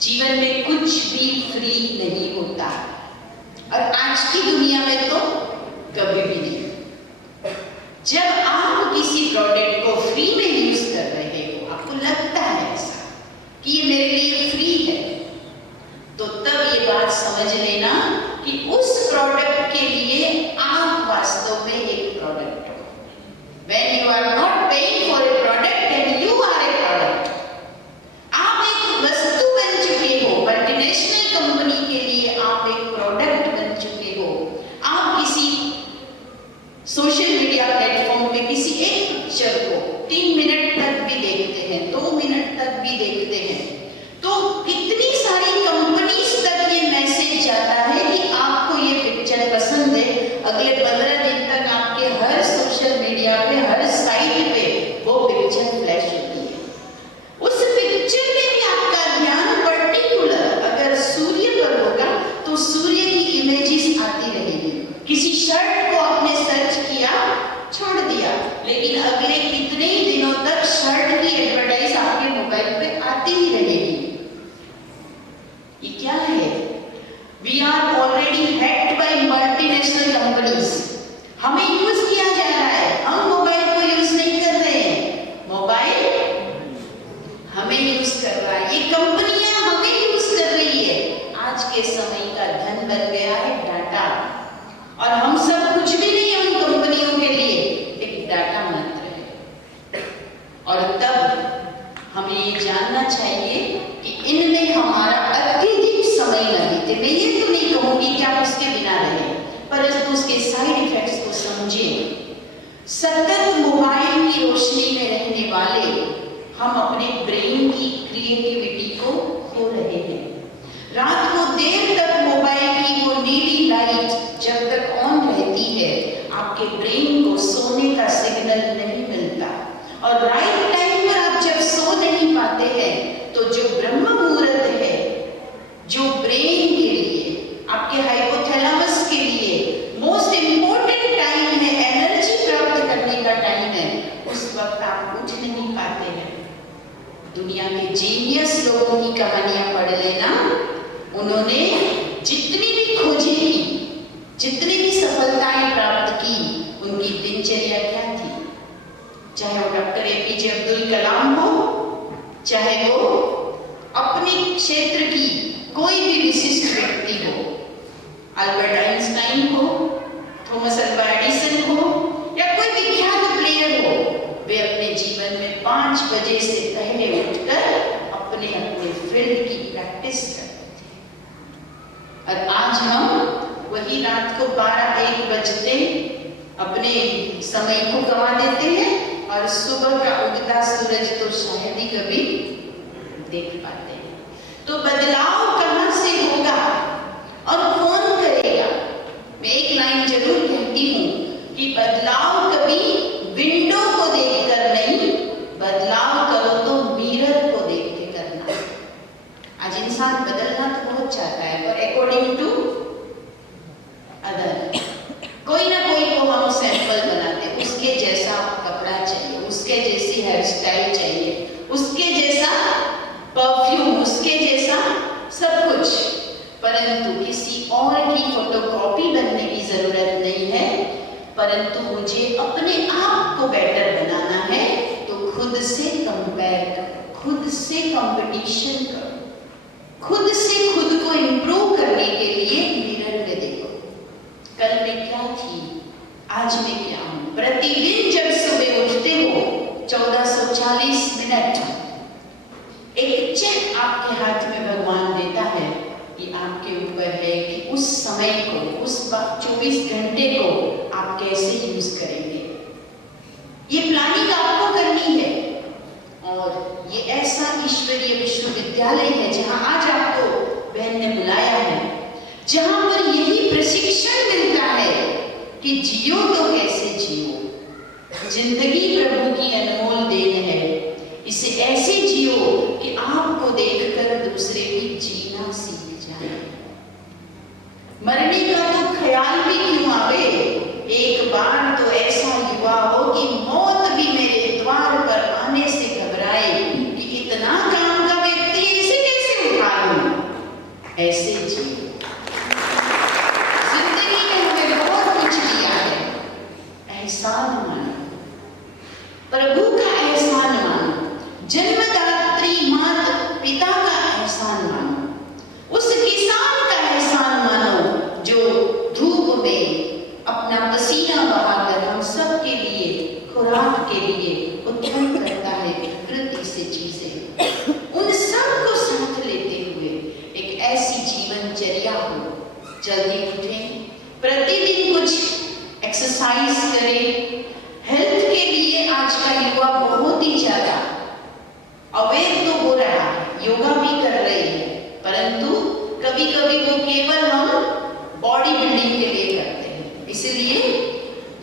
जीवन में कुछ भी फ्री नहीं होता, और आज की दुनिया में तो कभी भी नहीं। जब आप किसी प्रोडक्ट को फ्री में यूज कर रहे हो, आपको लगता है ऐसा कि ये मेरे लिए फ्री है, तो तब ये बात समझ लेना कि उस प्रोडक्ट के लिए आप वास्तव में एक प्रोडक्ट हो। When you are not paying for a product, then you are a product. आप एक वस्तु बन चुके हो, मल्टीनेशनल कंपनी के लिए आप एक प्रोडक्ट बन चुके हो। आप किसी सोशल मीडिया प्लेटफॉर्म पे किसी एक पिक्चर को 3 मिनट तक भी देखते हैं, 2 मिनट तक भी देखते हैं, तो कितनी सारी कंपनीज तक ये मैसेज जाता है कि आपको ये पिक्चर पसंद है। अगले 15 दिन तक आपके हर सोशल मीडिया पे, हर साइट पे वो पिक्चर फ्लैश होती है। उस पिक्चर में भी आपका ध्यान पर्टिकुलर अगर सूर्य पर होगा तो सूर्य की इमेजेस आती रहेगी। किसी शर्ट को आपने सर्च किया, छोड़ दिया, लेकिन अगले कितने दिनों तक शर्ट की एडवर्टाइज आपके मोबाइल पे आती ही रहेगी। ये क्या है? We are already hacked by multinational companies. हमें यूज किया जा रहा है, हम मोबाइल को यूज नहीं कर रहे हैं, मोबाइल हमें यूज कर रहा है, ये कंपनियां हमें यूज कर रही है। आज के समय का धन बन गया है डाटा, और हम सब कुछ भी नहीं है उन कंपनियों के लिए, एक डाटा मात्र है। और तब हमें ये जानना चाहिए कि इनमें हमारा अत्यधिक समय न बीते। मैं ये तो नहीं कहूंगी कि आप उसके बिना रहें, परंतु उसके साइड इफेक्ट्स को समझें। सतत मोबाइल की रोशनी में रहने वाले हम अपने ब्रेन की क्रिएटिविटी को खो रहे हैं। रात को देर तक मोबाइल की वो नीली लाइट जब तक ऑन रहती है, आपके ब्रेन को सोने का सिग्नल नहीं मिलता, और राइट टाइम पर आप जब सो नहीं पाते हैं तो जो ब्रह्म मुहूर्त है, जो ब्रेन के लिए, आपके हाइपोथैलेमस के लिए मोस्ट इंपॉर्टेंट टाइम है, एनर्जी प्राप्त करने का टाइम है, उस वक्त आप उठ नहीं पाते हैं। दुनिया के जीनियस लोगों की कहानियां पढ़ लेना, उन्होंने जितनी भी खोजें की, जितनी भी सफलताएं प्राप्त की, उनकी दिनचर्या क्या थी? चाहे वो डॉक्टर APJ अब्दुल कलाम हो, चाहे वो अपने क्षेत्र की कोई भी विशिष्ट व्यक्ति हो, अल्बर्ट आइंस्टाइन हो, थॉमस अल्वा एडिसन हो, या कोई विख्यात प्लेयर हो, वे अपने जीवन में 5 बजे से पहले उठकर अपने अपने फील्ड की प्रैक्टिस करते थे। और आज हम वही रात को 12-1 बजते अपने समय को गंवा देते हैं, और सुबह का उगता सूरज तो शायद ही कभी देख पाते हैं। तो बदलाव कहां से होगा और कौन करेगा? मैं एक लाइन जरूर कहती हूं कि बदलाव कभी विंडो को देखकर नहीं, बदलाव करो तो मिरर को देख के करना। आज इंसान बदलना तो बहुत चाहता है, पर अकॉर्डिंग टू अदर, कोई ना कोई को हम सैंपल बनाते हैं, उसके जैसा कपड़ा चाहिए, उसके जैसी हेयर स्टाइल चाहिए, उसके जैसा परफ्यूम, उसके जैसा सब कुछ, परंतु किसी और की फोटोकॉपी बनने की जरूरत नहीं है। परंतु मुझे अपने आप को बेटर बनाना है तो खुद से कंपेयर करो, खुद से कंपटीशन करो, खुद से खुद को इंप्रूव करने के लिए मिरर में देखो, कल मैं क्या थी, आज मैं क्या हूं। प्रतिदिन जब सुबह उठते हो 1440 मिनट एक चेक आपके हाथ में भगवान देता है कि आपके ऊपर है कि उस समय को, उस 24 घंटे को आप कैसे यूज करेंगे। ये प्लानिंग आपको करनी है, और ये ईश्वरीय विश्वविद्यालय है, जहां आज आपको बहन ने बुलाया है, जहां पर यही प्रशिक्षण मिलता है कि जियो तो कैसे जियो। जिंदगी प्रभु की अनमोल देन है, इसे ऐसे जियो कि आपको देखकर दूसरे भी जीना सीख जाए। मरने का तो ख्याल भी क्यों आवे, एक बार तो ऐसा युवा हो कि मौत भी मेरे द्वार पर आने से घबराए कि इतना काम का व्यक्ति इसे कैसे उठा लूं। ऐसे जियो। जिंदगी ने हमें बहुत कुछ दिया है, एहसान मानो, प्रभु का एहसान मानो, जन्मदात्री माता पिता का एहसान मानो, उस किसान का एहसान मानो जो धूप में अपना पसीना बहाकर हम सब के लिए खुराक के लिए उत्पन्न करता है प्रकृति से चीजें। उन सब को साथ लेते हुए एक ऐसी जीवनचर्या हो, जल्दी उठें, प्रतिदिन कुछ एक्सरसाइज करें। हेल्थ के लिए आज का युवा बहुत ही ज्यादा अवेयर तो हो रहा है, योगा भी कर रहे हैं, परंतु कभी कभी वो केवल हम बॉडी बिल्डिंग के लिए करते हैं, इसलिए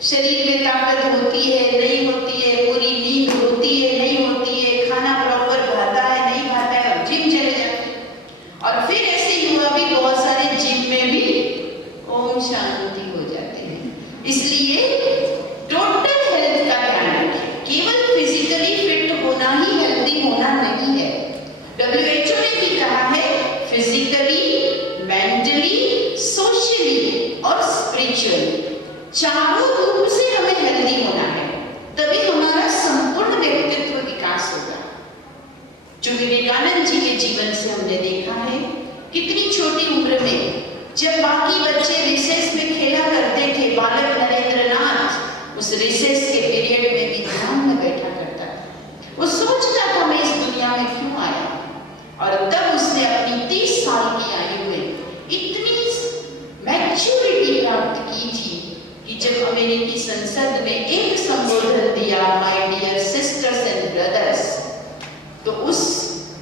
शरीर में ताकत होती है नहीं होती है, पूरी नींद होती है नहीं होती है, खाना प्रॉपर खाता है नहीं खाता है, और जिम चले जाते हैं। और फिर ऐसे युवा भी बहुत सारे जिम में भी ओम शांति हो जाते हैं। इसलिए टोटल हेल्थ का ध्यान रखें, केवल फिजिकली फिट होना ही हेल्दी होना नहीं है। WHO ने भी कहा है फिजिकली, मेंटली, सोशली और स्पिरिचुअली, चारों रूप से हमें हेल्दी होना है, तभी हमारा संपूर्ण व्यक्तित्व विकास होगा। जो विवेकानंद जी के जीवन से हमने देखा है, कितनी छोटी उम्र में जब बाकी बच्चे रिसेस में खेला करते थे, बालक नरेंद्रनाथ उस रिसेस के पीरियड में भी ध्यान में बैठा करता था। वो सोचता था मैं इस दुनिया में क्यों आया, और तब उसने अपनी 30 साल की आयु में इतनी मैच्योरिटी प्राप्त की थी कि जब अमेरिकी संसद में एक संबोधन दिया, my dear sisters and brothers, तो उस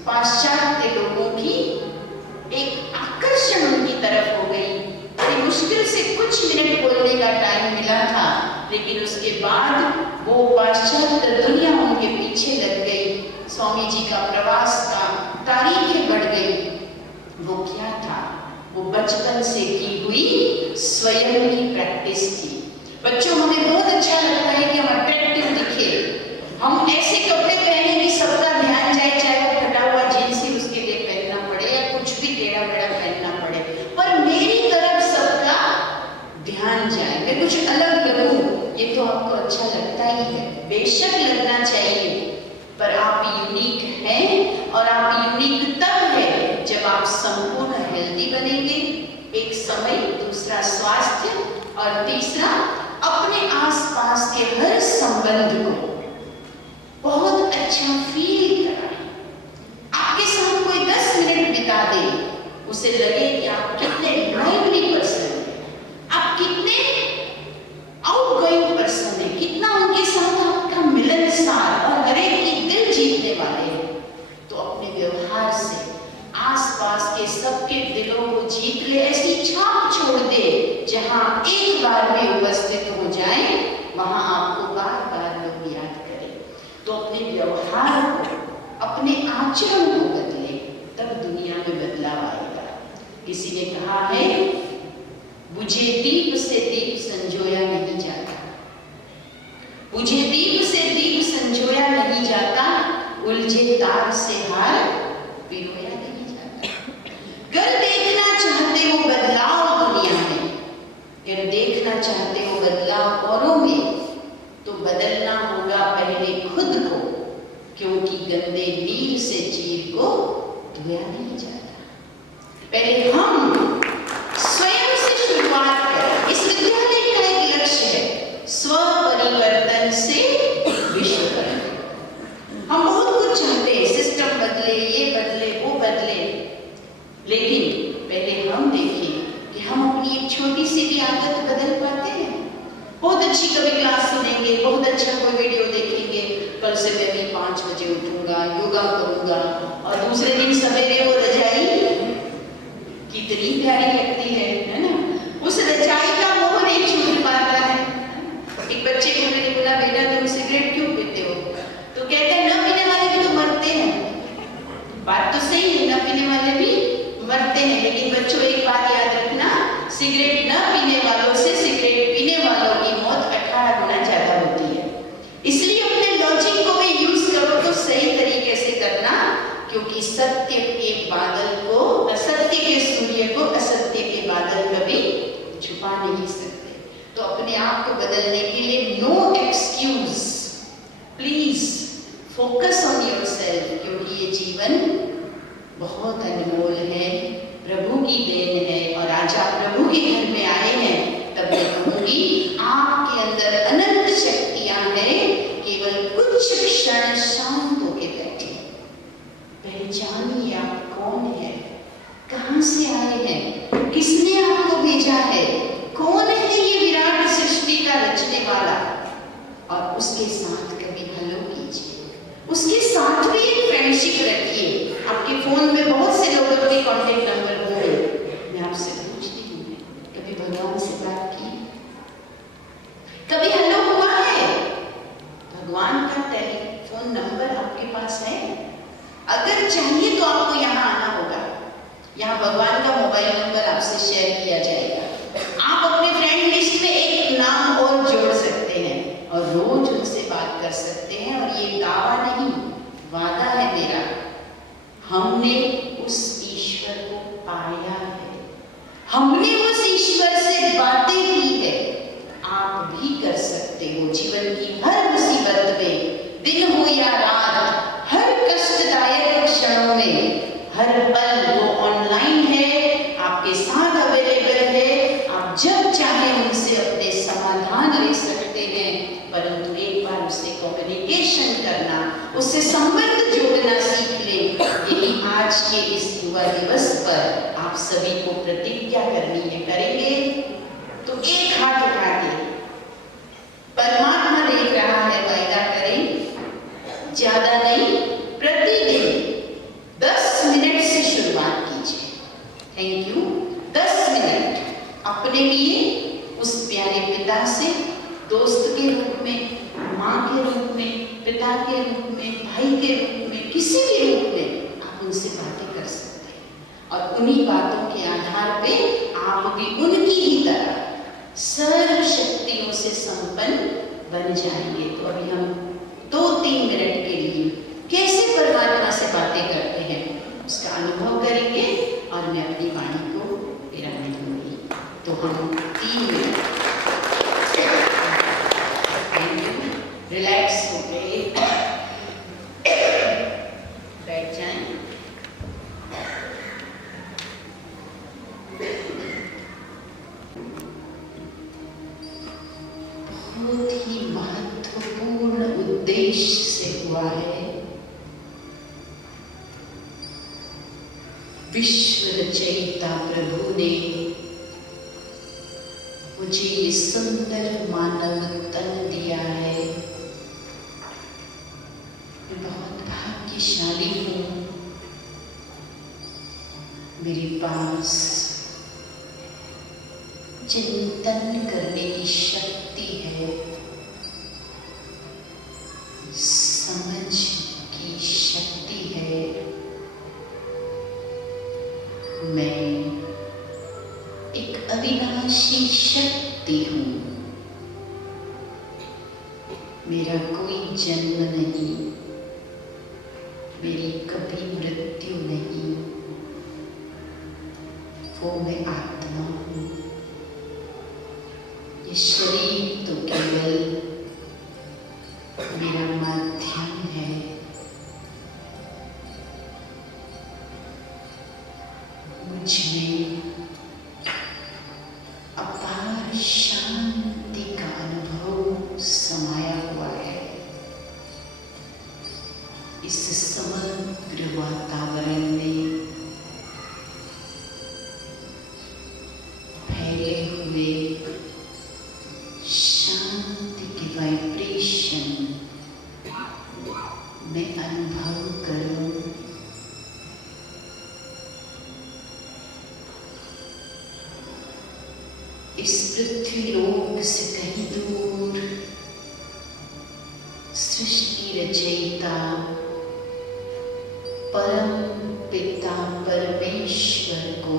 पाश्चात्य लोगों की एक आकर्षण उनकी तरफ हो गई। बड़ी मुश्किल से कुछ मिनट बोलने का टाइम मिला था, लेकिन उसके बाद वो पाश्चात्य दुनिया उनके पीछे लग गई। स्वामी जी का प्रवास का तारीखें बढ़ गई। वो क्या था? वो बचपन से की हुई स्वयं की प्रैक्टिस थी। बच्चों, हमें बहुत अच्छा लगता है कि हम अट्रैक्टिव दिखे, हम ऐसे कपड़े पहने कि सबका ध्यान जाए, चाहे वो फटा हुआ जींस ही उसके लिए पहनना पड़े या कुछ भी टेढ़ा मेढ़ा पहनना पड़े, पर मेरी तरफ सबका ध्यान जाए, मैं कुछ अलग लगूं, ये तो आपको अच्छा लगता ही है, बेशक लगना चाहिए, पर आप यूनिक हैं, और आप यूनिक तब है जब आप संपूर्ण हेल्दी बनेंगे। एक समय, दूसरा स्वास्थ्य, और तीसरा अपने आसपास के हर संबंध को बहुत अच्छा फील कराएं। आपके साथ कोई 10 मिनट बिता दे, उसे लगे कि आप कितने लाइवली पर्सन हैं, आप कितने आउटगोइंग पर्सन हैं, कितना उनके साथ आपका मिलनसार और हर एक की दिल जीतने वाले हैं। तो अपने व्यवहार से आसपास के सबके दिलों को जीत ले, ऐसी छाप छोड़ दे जहां एक बार में उपस्थित हो जाए, वहां आपको बार बार लोग याद करें। तो अपने व्यवहार को, अपने आचरण को बदले, तब दुनिया में बदलाव आएगा। किसी ने कहा है, बुझे दीप से दीप संजोया नहीं जाता, बुझे दीप से दीप संजोया नहीं जाता, उलझे तार से हार पिरोया नहीं जाता। अगर देखना चाहते हो बदलाव दुनिया में, अगर देखना चाहते हो बदलाव औरों में, तो बदलना होगा पहले खुद को, क्योंकि गंदे नीर से चीर को धोया नहीं जाता। पहले हम स्वयं से शुरुआत करें। इस विद्यालय का एक लक्ष्य है, स्व परिवर्तन से विश्व परिवर्तन। हम बहुत कुछ चाहते हैं, सिस्टम बदले, ये बदले, वो बदले, लेकिन पहले हम देखें कि हम अपनी एक छोटी सी भी आदत बदल पाते हैं। बहुत अच्छी कभी क्लास सुनेंगे, बहुत अच्छा कोई वीडियो देखेंगे, कल से मैं भी 5 बजे उठूंगा, योगा करूंगा, और बात तो सही है, न पीने वाले भी मरते हैं, लेकिन बच्चों एक बात याद रखना, सिगरेट न पीने वालों से सिगरेट पीने वालों की मौत 18 गुना ज्यादा होती है। इसलिए अपने लॉजिक को भी यूज करो तो सही तरीके से करना, क्योंकि सत्य के बादल को, असत्य के सूर्य को असत्य के बादल कभी छुपा नहीं सकते। तो अपने आप को बदलने के लिए no excuse, please focus on yourself, क्योंकि ये जीवन बहुत अनमोल है, प्रभु की देन है। और आज आप प्रभु के घर में आए हैं, तब मैं कहूंगी आपके अंदर अनंत शक्तियां हैं, केवल कुछ क्षण शांत होके बैठे, पहचानिए आप कौन है, कहां से आए हैं, किसने आपको भेजा है, कौन है ये विराट सृष्टि का रचने वाला, और उसके साथ कभी हेलो कीजिए, उसके साथ भी एक फ्रेंडशिप रखिए। आपके फोन में बहुत से लोगों के कांटेक्ट नंबर होंगे, मैं आपसे पूछती हूँ, कभी भगवान से बात की, कभी हेलो हुआ है? भगवान का टेलीफोन नंबर आपके पास है? अगर चाहिए तो आपको यहाँ आना होगा, यहाँ भगवान का मोबाइल नंबर आपसे शेयर किया जाएगा। आप अपने फ्रेंड लिस्ट में एक नाम और जोड़ सकते हैं और रोज उनसे बात कर सकते हैं। और ये दावा नहीं, वादा है मेरा, हमने उस ईश्वर को पाया है, हमने उस ईश्वर से बातें की है। आप भी कर सकते हो। जीवन की हर मुसीबत में, दिन हो या रात, हर कष्टदायक क्षणों में, हर पल वो ऑनलाइन है, आपके साथ अवेलेबल है। आप जब चाहें उनसे अपने समाधान ले सकते हैं, परंतु एक बार उससे कम्युनिकेशन करना, उससे संबंध जोड़ना सीख लें। यही आज के इस युवा दिवस पर आप सभी को प्रतिज्ञा करनी है। करेंगे तो एक हाथ उठा के, परमात्मा देख रहा है, वायदा करें, ज्यादा नहीं, प्रतिदिन 10 मिनट से शुरुआत कीजिए। Thank you. 10 मिनट अपने लिए, उस प्यारे पिता से, दोस्त के रूप में, माँ के रूप में, पिता के रूप में, भाई के रूप में, किसी भी रूप में आप उनसे बातें कर सकते हैं। और उन्हीं बातों के आधार पे आप भी उनकी ही तरह सर्व शक्तियों से संपन्न बन जाएंगे। तो अभी हम 2-3 मिनट के लिए कैसे परमात्मा से बातें करते हैं उसका अनुभव करेंगे और मैं अपनी वाणी को विराम दूंगी। तो हम 3 मिनट रिलैक्स हो गए, बैठ जाएं। बहुत ही महत्वपूर्ण उद्देश्य से हुआ है। विश्व रचयिता प्रभु ने मुझे ये सुंदर मानव तन दिया है। मैं बहुत भाग्यशाली हूँ, मेरे पास चिंतन करने की शक्ति है, समझ की शक्ति है। मैं एक अविनाशी शक्ति हूँ। मेरा कोई जन्म नहीं, मेरी कभी मृत्यु नहीं। वो मैं आत्मा हूँ। ये शरीर तो केवल मेरा माध्यम है। मुझ में अपार शांति का अनुभव समाया हुआ है। इस समग्र वातावरण में फैले हुए शांति के वाइब्रेशन में अनुभव करूं। इस पृथ्वी लोक से कहीं दूर सृष्टि रचयिता परम पिता परमेश्वर को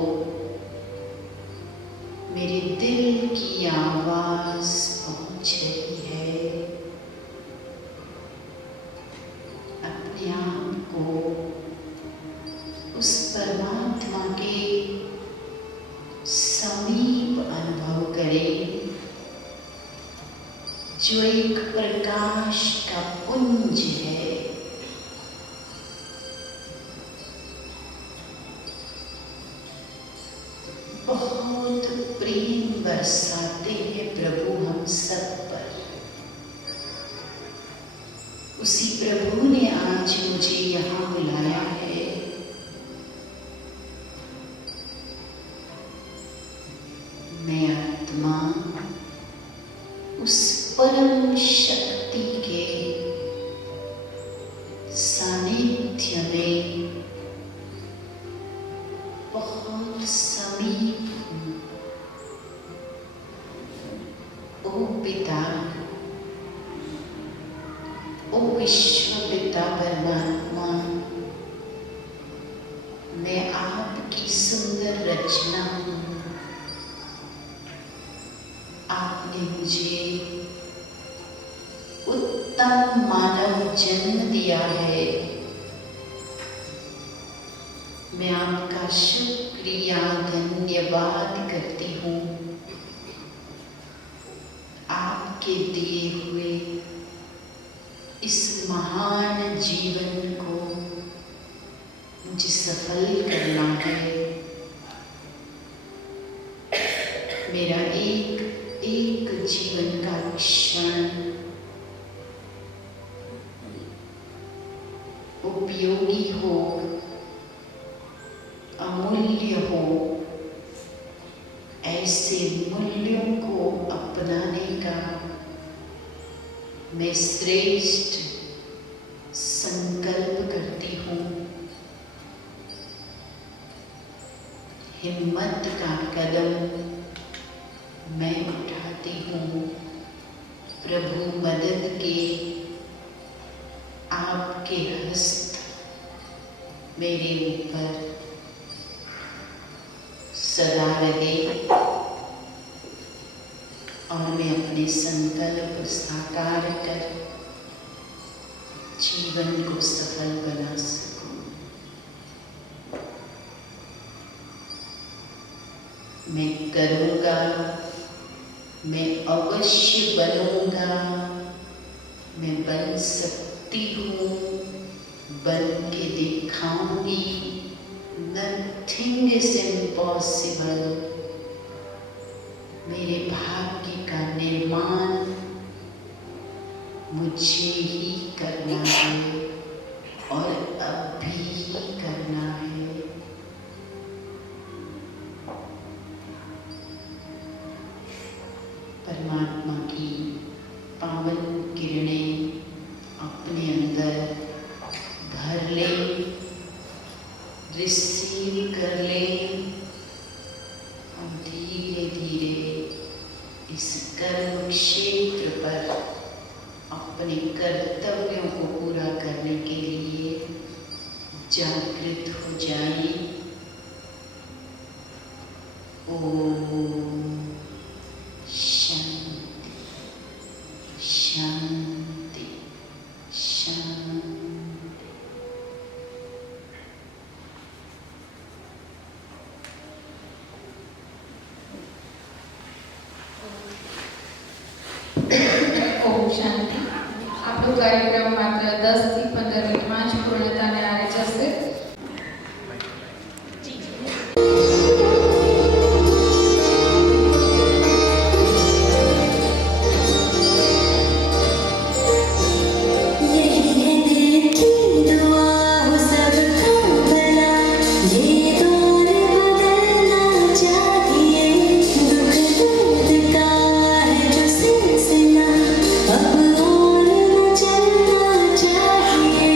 मेरे दिल की आवाज पहुंच रही है। अपने आप को उस परमात्मा के समीप अनुभव करें जो एक प्रकाश का पुंज है। बहुत प्रेम बरसाते हैं प्रभु हम सब पर। उसी प्रभु ने आज मुझे यहाँ बुलाया है। मैं आत्मा उस परम शक्ति के सानिध्य में बहुत समीप हूँ। ओ पिता, ओ विश्व पिता परमात्मा, मैं आपकी सुंदर रचना हूँ। आपने मुझे उत्तम मानव जन्म दिया है। मैं आपका शुक्रिया धन्यवाद करती हूँ। आपके दिए हुए इस महान जीवन को मुझे सफल करना है। मेरा एक एक जीवन का क्षण उपयोगी हो, अमूल्य हो। ऐसे मूल्यों को अपनाने का मैं श्रेष्ठ संकल्प करती हूँ। हिम्मत का कदम मैं उठाती हूँ। प्रभु मदद के आपके हस्त मेरे ऊपर सदा रहे और मैं अपने संकल्प साकार कर जीवन को सफल बना सकूं। मैं करूँगा, मैं अवश्य बनूंगा, मैं बन सकती हूँ, बन के दिखाऊंगी। Nothing is impossible। मेरे भाग्य का निर्माण मुझे ही करना है और अभी ही करना है। परमात्मा की पावन किरणें अपने अंदर भर लें, रिसीव कर लें और धीरे धीरे इस कर्म क्षेत्र पर अपने कर्तव्यों को पूरा करने के लिए जागृत हो जाएं। ओम शांति शांति शांति। ओम शांती। આપણો કાર્યક્રમ માત્ર 10 થી 15 મિનિટમાં જ પૂર્ણતાને આરે જશે। अब और न चलना चाहिए।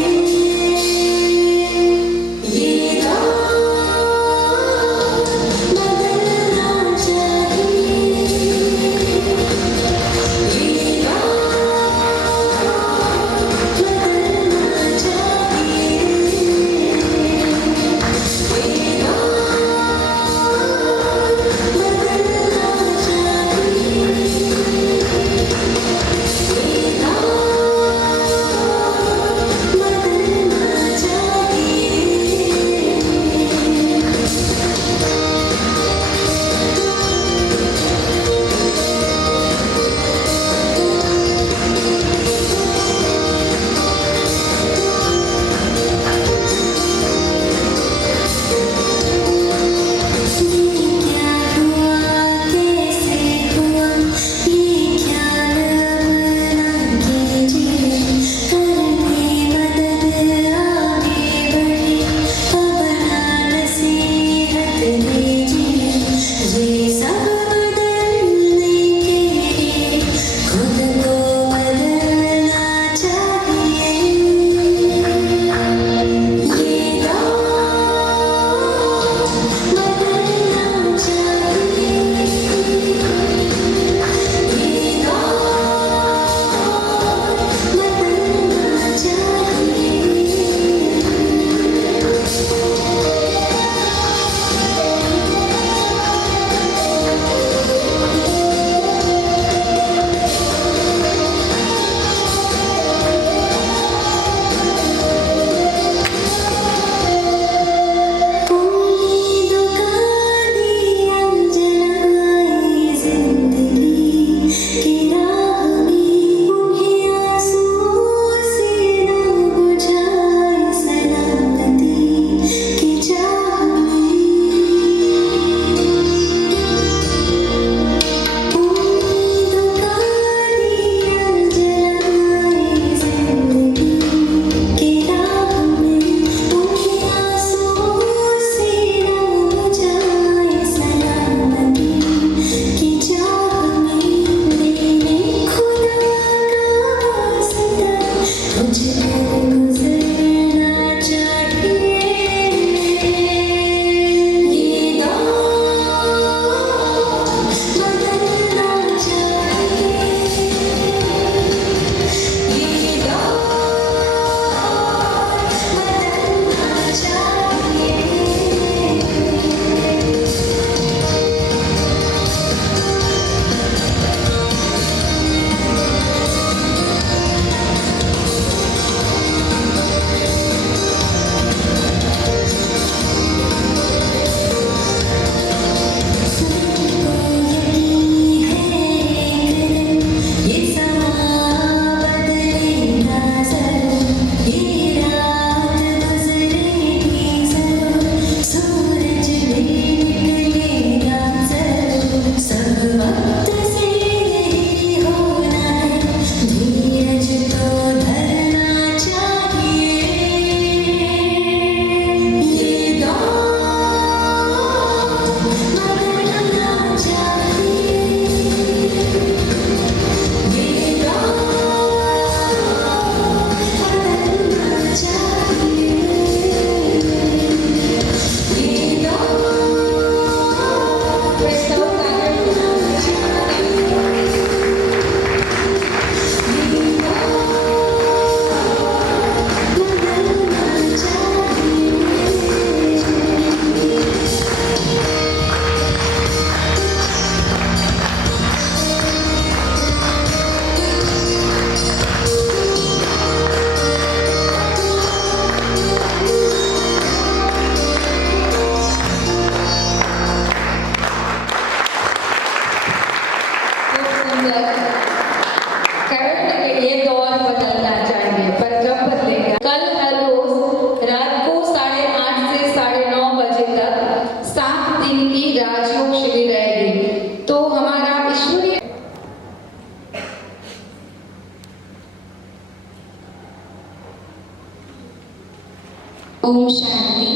ઓમ શાંતિ.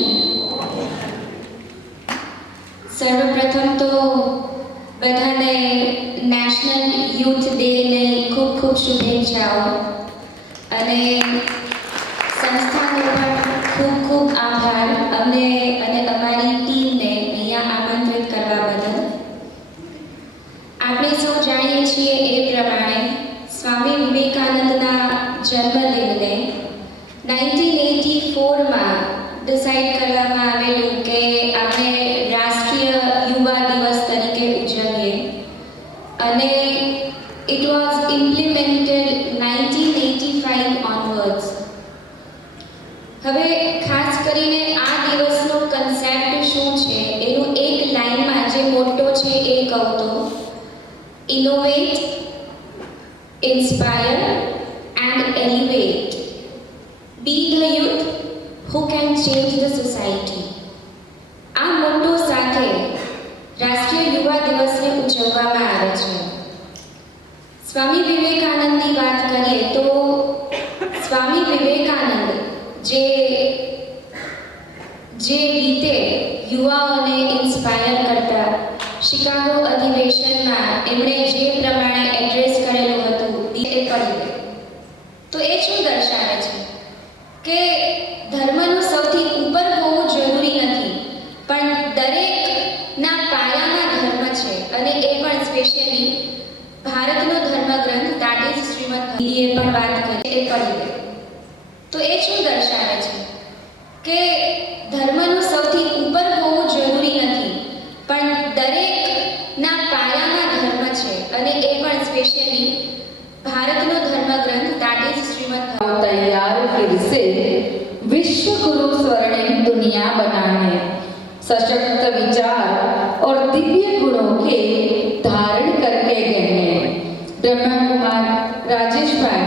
સર્વપ્રથમ તો બધાને નેશનલ યુથ ડેને ખૂબ ખૂબ શુભેચ્છાઓ અને સંસ્થાનો પણ ખૂબ ખૂબ આભાર અમને અને અમારી ટીમને અહીંયા આમંત્રિત કરવા બદલ. આપણે સૌ જાણીએ છીએ એ પ્રમાણે સ્વામી વિવેકાનંદના જન્મદિનને 1984માં ડિસાઇડ કરવામાં આવેલું કે આપણે રાષ્ટ્રીય યુવા દિવસ તરીકે ઉજવીએ અને ઇટ વોઝ ઇમ્પ્લિમેન્ટેડ 1985 ઓનવર્ડ્સ. હવે ખાસ કરીને આ દિવસનો કન્સેપ્ટ શું છે એનું એક લાઈનમાં જે મોટો છે એ કહું તો innovate, inspire and elevate. Be the youth who can change the society. આ મોટો સાથે રાષ્ટ્રીય યુવા દિવસને ઉજવવામાં આવે છે. સ્વામી વિવેકાનંદની વાત કરીએ તો સ્વામી વિવેકાનંદ જે રીતે યુવાઓને ઇન્સ્પાયર કરતા શિકાગો અધિવેશનમાં એમણે જે પ્રમાણે એડ્રેસ કરેલું હતું એ પડી ગયું. તો એ શું દર્શાવે છે કે ધર્મનું સૌથી ઉપર હોવું જરૂરી નથી, પણ દરેકના પાયામાં ધર્મ છે અને એ પણ સ્પેશિયલી ભારતનો ધર્મગ્રંથ દેટ ઇઝ શ્રીમદ ભગવદગીતાએ પણ વાત કરી એ પડી ગઈ. તો એ શું દર્શાવે છે કે ધર્મનું સૌથી ઉપર હોવું જરૂરી નથી, પણ દરેકના પાયામાં ધર્મ છે અને એ પણ સ્પેશિયલી भारत नो धर्म ग्रंथ दैट इज श्रीमद तैयार फिर से विश्व गुरु स्वर्णिम दुनिया बनाने, सशक्त विचार और दिव्य गुणों के धारण करके गए हैं. ब्रह्मा कुमार राजेश भाई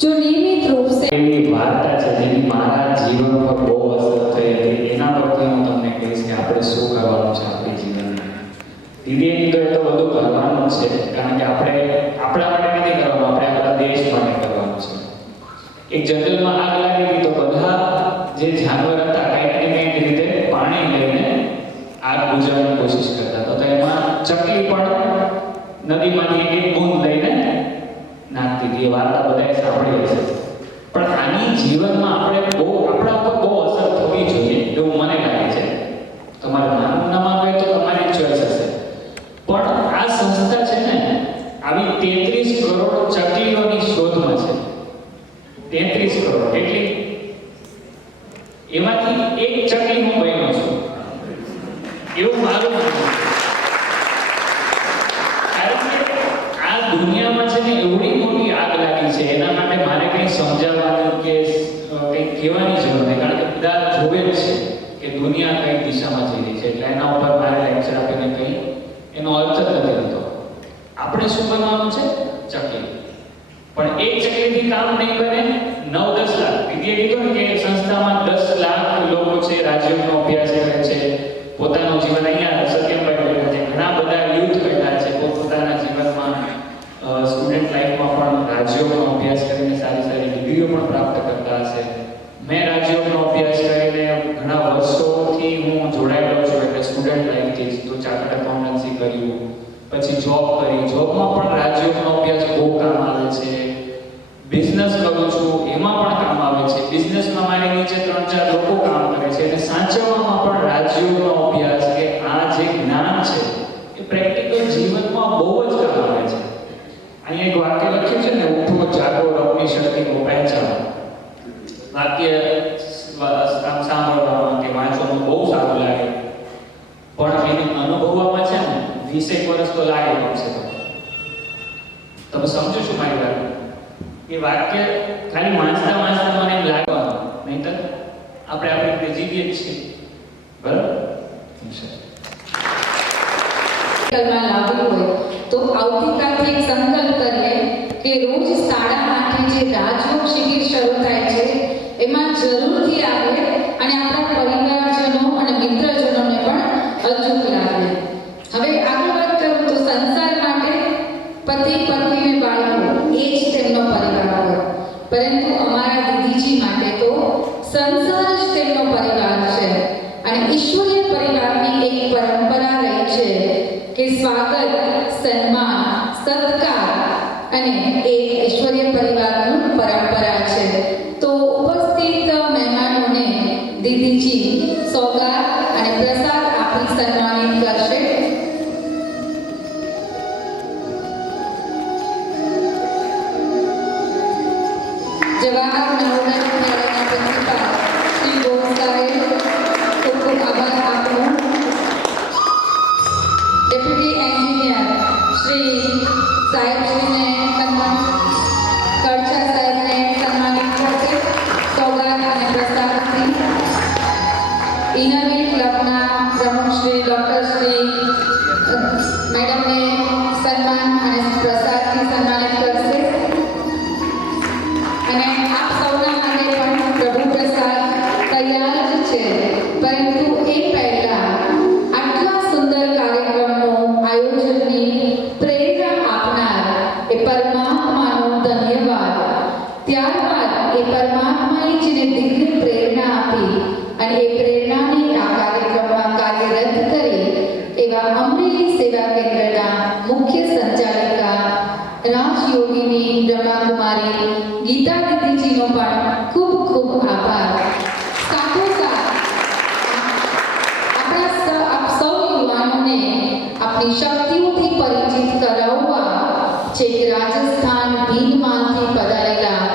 जो नियमित रूप से એની વાર્તા છે જેની મારા જીવન પર બહુ અસર થઈ હતી, એના પરથી હું તમને કહીશ કે આપણે શું કરવાનું છે આપણી જીવનમાં. દીદીની તો એ તો બધું કરવાનું છે, કારણ કે આપણે આપણા માટે નથી કરવાનું, આપણે આપણા દેશ માટે કરવાનું છે. એક જંગલમાં આગ લાગી હતી તો બધા જે જાનવર હતા કંઈક ને કંઈક રીતે પાણી લઈને આગ બુઝાવવાની કોશિશ કરતા હતા. તો એમાં ચકલી પણ નદીમાંથી એક બૂંદ લઈને નાખતી હતી. એ વાર્તા બધાએ સાંભળી હશે. પણ આની જીવનમાં આપણે બહુ આપણા ઉપર બહુ અસર થવી જોઈએ એવું મને લાગે છે. તમારે નાનું નામ આવે તો તમારી ચોઈસ હશે, પણ આ સંસ્થા છે ને આવી 33 કરોડ ચકલીઓની શોધમાં છે. 33 કરોડ એટલે એમાંથી એક ચકલી હું બન્યો છું એવું મારું માનવું છે. કારણ કે આ દુનિયામાં છે ને એવડી મોટી આગ લાગી છે, એના માટે મારે કંઈ સમજાવવાનું કે કંઈ કહેવાની જરૂર નથી, કારણ કે બધા જોવે જ છે કે દુનિયા કઈ દિશામાં જઈ રહી છે. એટલે એના ઉપર મારે લેક્ચર આપીને કંઈ એનો અર્થ જ નથી થતો. આપણે શું બનવાનું છે? ચકલી. પણ એક ચકલીથી કામ નહીં બને. 9-10 લાખ દીદીએ કીધું ને કે સંસ્થામાં 10 લાખ લોકો છે, રાજયોગનો અભ્યાસ કરે છે, પોતાનું જીવન અહીંયા સત્યમભાઈ બોલ્યા છે, ઘણા બધા યુથ બેઠા છે પોતાના જીવનમાં સ્ટુડન્ટ લાઈફમાં પણ રાજયોગનો અભ્યાસ કરીને સારી સારી ડિગ્રીઓ પણ પ્રાપ્ત કરતા હશે. મેં રાજયોગનો અભ્યાસ કરીને ઘણા વર્ષોથી હું જોડાયેલો છું, એટલે સ્ટુડન્ટ લાઈફથી જ તો ચાર્ટર્ડ એકાઉન્ટન્સી કર્યું, પછી જોબ કરી. જોબમાં પણ રાજયોગનો અભ્યાસ બહુ કામ આવે છે. બિઝનેસ કરું છું એમાં પણ કામ આવે છે. બિઝનેસમાં મારી નીચે 3-4 લોકો કામ કરે છે, અને સાચવવામાં પણ રાજયોગનો અભ્યાસ કે આ જે જ્ઞાન છે એ પ્રેક્ટિકલ જીવનમાં બહુ જ કામ આવે છે. અહીંયા એક વાક્ય લખ્યું છે ને, ઉઠો જાગો રબની શક્તિનો પહેચાનો. વાક્ય સાંભળવામાં કે વાંચવામાં બહુ સારું લાગે, પણ એને અનુભવવામાં છે ને 20 વર્ષ તો લાગે કમસે કમ. તમે સમજો છો મારી વાત? એ વાક્ય ખાલી વાંચતા વાંચતા મને એમ લાગવાનું નહીં, તો આપણે આપણી રીતે જીવીએ જ છીએ. બરાબર? કલમાં લાવવું હોય તો આવતીકાલથી એક સંકલ્પ કરીએ કે રોજ 8:30 જે રાજયોગ શિબિર શરૂ થાય છે એમાં જરૂરથી આવે અને આપણા પરિવારજનો અને મિત્રજનોને પણ અચૂક લાવે. હવે આગળ વાત કરું તો સંસાર માટે પતિ પત્ની અને બાળકો એ જ તેમનો પરિવાર હોય, પરંતુ અમારા દીદીજી માટે તો સંસાર જ તેમનો પરિવાર છે અને ઈશ્વરીય પરિવારની એક પરંપરા રહી છે કે સ્વાગત, સન્માન, સત્કાર અને એ ઈશ્વરીય પરિવારનું પરંપરા છે. તો ઉપસ્થિત મહેમાનોને દીદીજી સોગાદ અને પ્રસાદ આપી સન્માનિત કરશે. જવાહર નવોદય વિદ્યાલયના પ્રિન્સિપાલ શ્રી ગોવિંદ ખૂબ ખૂબ આભાર આપનો. ડેપ્યુટી એન્જિનિયર શ્રી સાહેબશ્રીને સન્માન, કડછા સાહેબને સન્માનિત કરશે સોગાદ અને પ્રસાદથી. ઇનરવીર ક્લબના પ્રમુખ શ્રી ડૉક્ટર શ્રી મેડમને સન્માન અને પ્રસાદથી સન્માનિત કરશે. અને આપ સૌના માટે પણ પ્રભુ પ્રસાદ તૈયાર જ છે, પરંતુ એ પહેલા આટલા સુંદર કાર્યક્રમનું આયોજનની પ્રેરણા આપનાર એ પરમાત્માનો ધન્યવાદ. ત્યારબાદ એ પરમાત્માએ જેને દિવ્ય પ્રેરણા આપી અને એ પ્રેરણાને આ કાર્યક્રમમાં કાર્યરત કરી એવા અમરેલી સેવા કેન્દ્રના મુખ્ય સંચાલિકા રાજયોગીની બ્રહ્માકુમારી ગીતા દીદીજીનો પણ ખૂબ ખૂબ આભાર. સાથોસાથ આપ સૌ યુવાનોને આપણી શક્તિઓથી પરિચિત કરાવવા છેક રાજસ્થાન ભીલમાંથી પધારેલા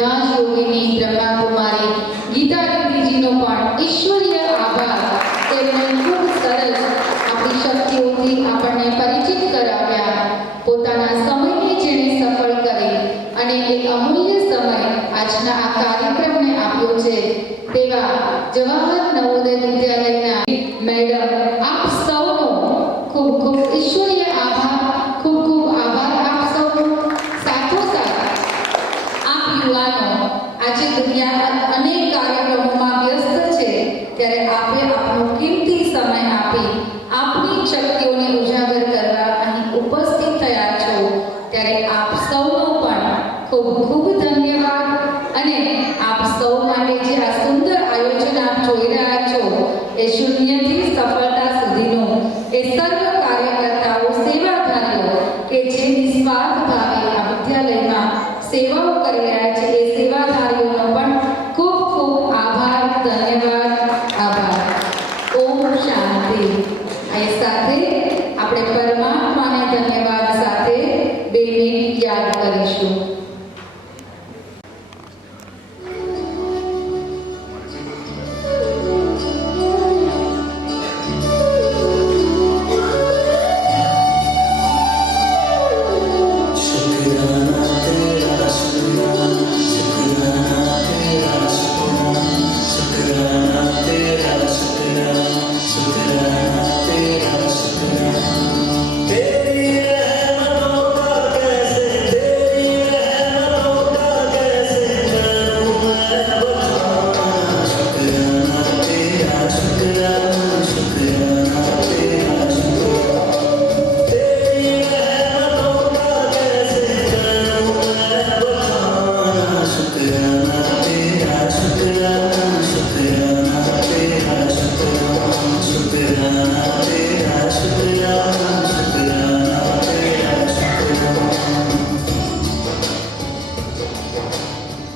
રાજયોગીની બ્રહ્માકુમારી ગીતા દીદીજીનો પણ ઈશ્વરીય આભાર. તેમણે ખૂબ સરસ આપણી શક્તિઓથી આપણને પરિચિત કરાવ્યા. પોતાના સમયને જેણે સફળ કરી અને એ અમૂલ્ય સમય આજના આ કાર્યક્રમને આપ્યો છે તેવા જવાહર નવોદય વિદ્યાલયના મેડમ, આપ સૌનો ખૂબ ખૂબ ઈશ્વરીય આભાર. ખૂબ ખૂબ આભાર આપ સૌનો. સાથોસાથ આપ યુવાનો આજે દુનિયા અનેક કાર્યક્રમોમાં વ્યસ્ત છે, ત્યારે આપે આપણો કિંમતી સમય આપી આપની શક્તિઓને ઉજાગર કરવા અહીં ઉપસ્થિત થયા છો, ત્યારે આપ સૌનો પણ ખૂબ ખૂબ ધન્યવાદ. અને આપ સૌ માટે જે આ સુંદર આયોજન આપ જોઈ રહ્યા છો એ શૂન્યથી સફળતા સુધીનું એ સર્વ કાર્યકર્તાઓ, સેવાધારીઓ કે જે નિસ્વાર્થ ભાવે આ વિદ્યાલયમાં સેવાઓ કરી રહ્યા છે એ સેવાધારીઓનો પણ ખૂબ ખૂબ આભાર, ધન્યવાદ, આભાર. ઓમ શાંતિ. એ સાથે આપણે પરમાત્માના ધન્યવાદ સાથે 2 મિનિટ યાદ કરીશું. शुक्राना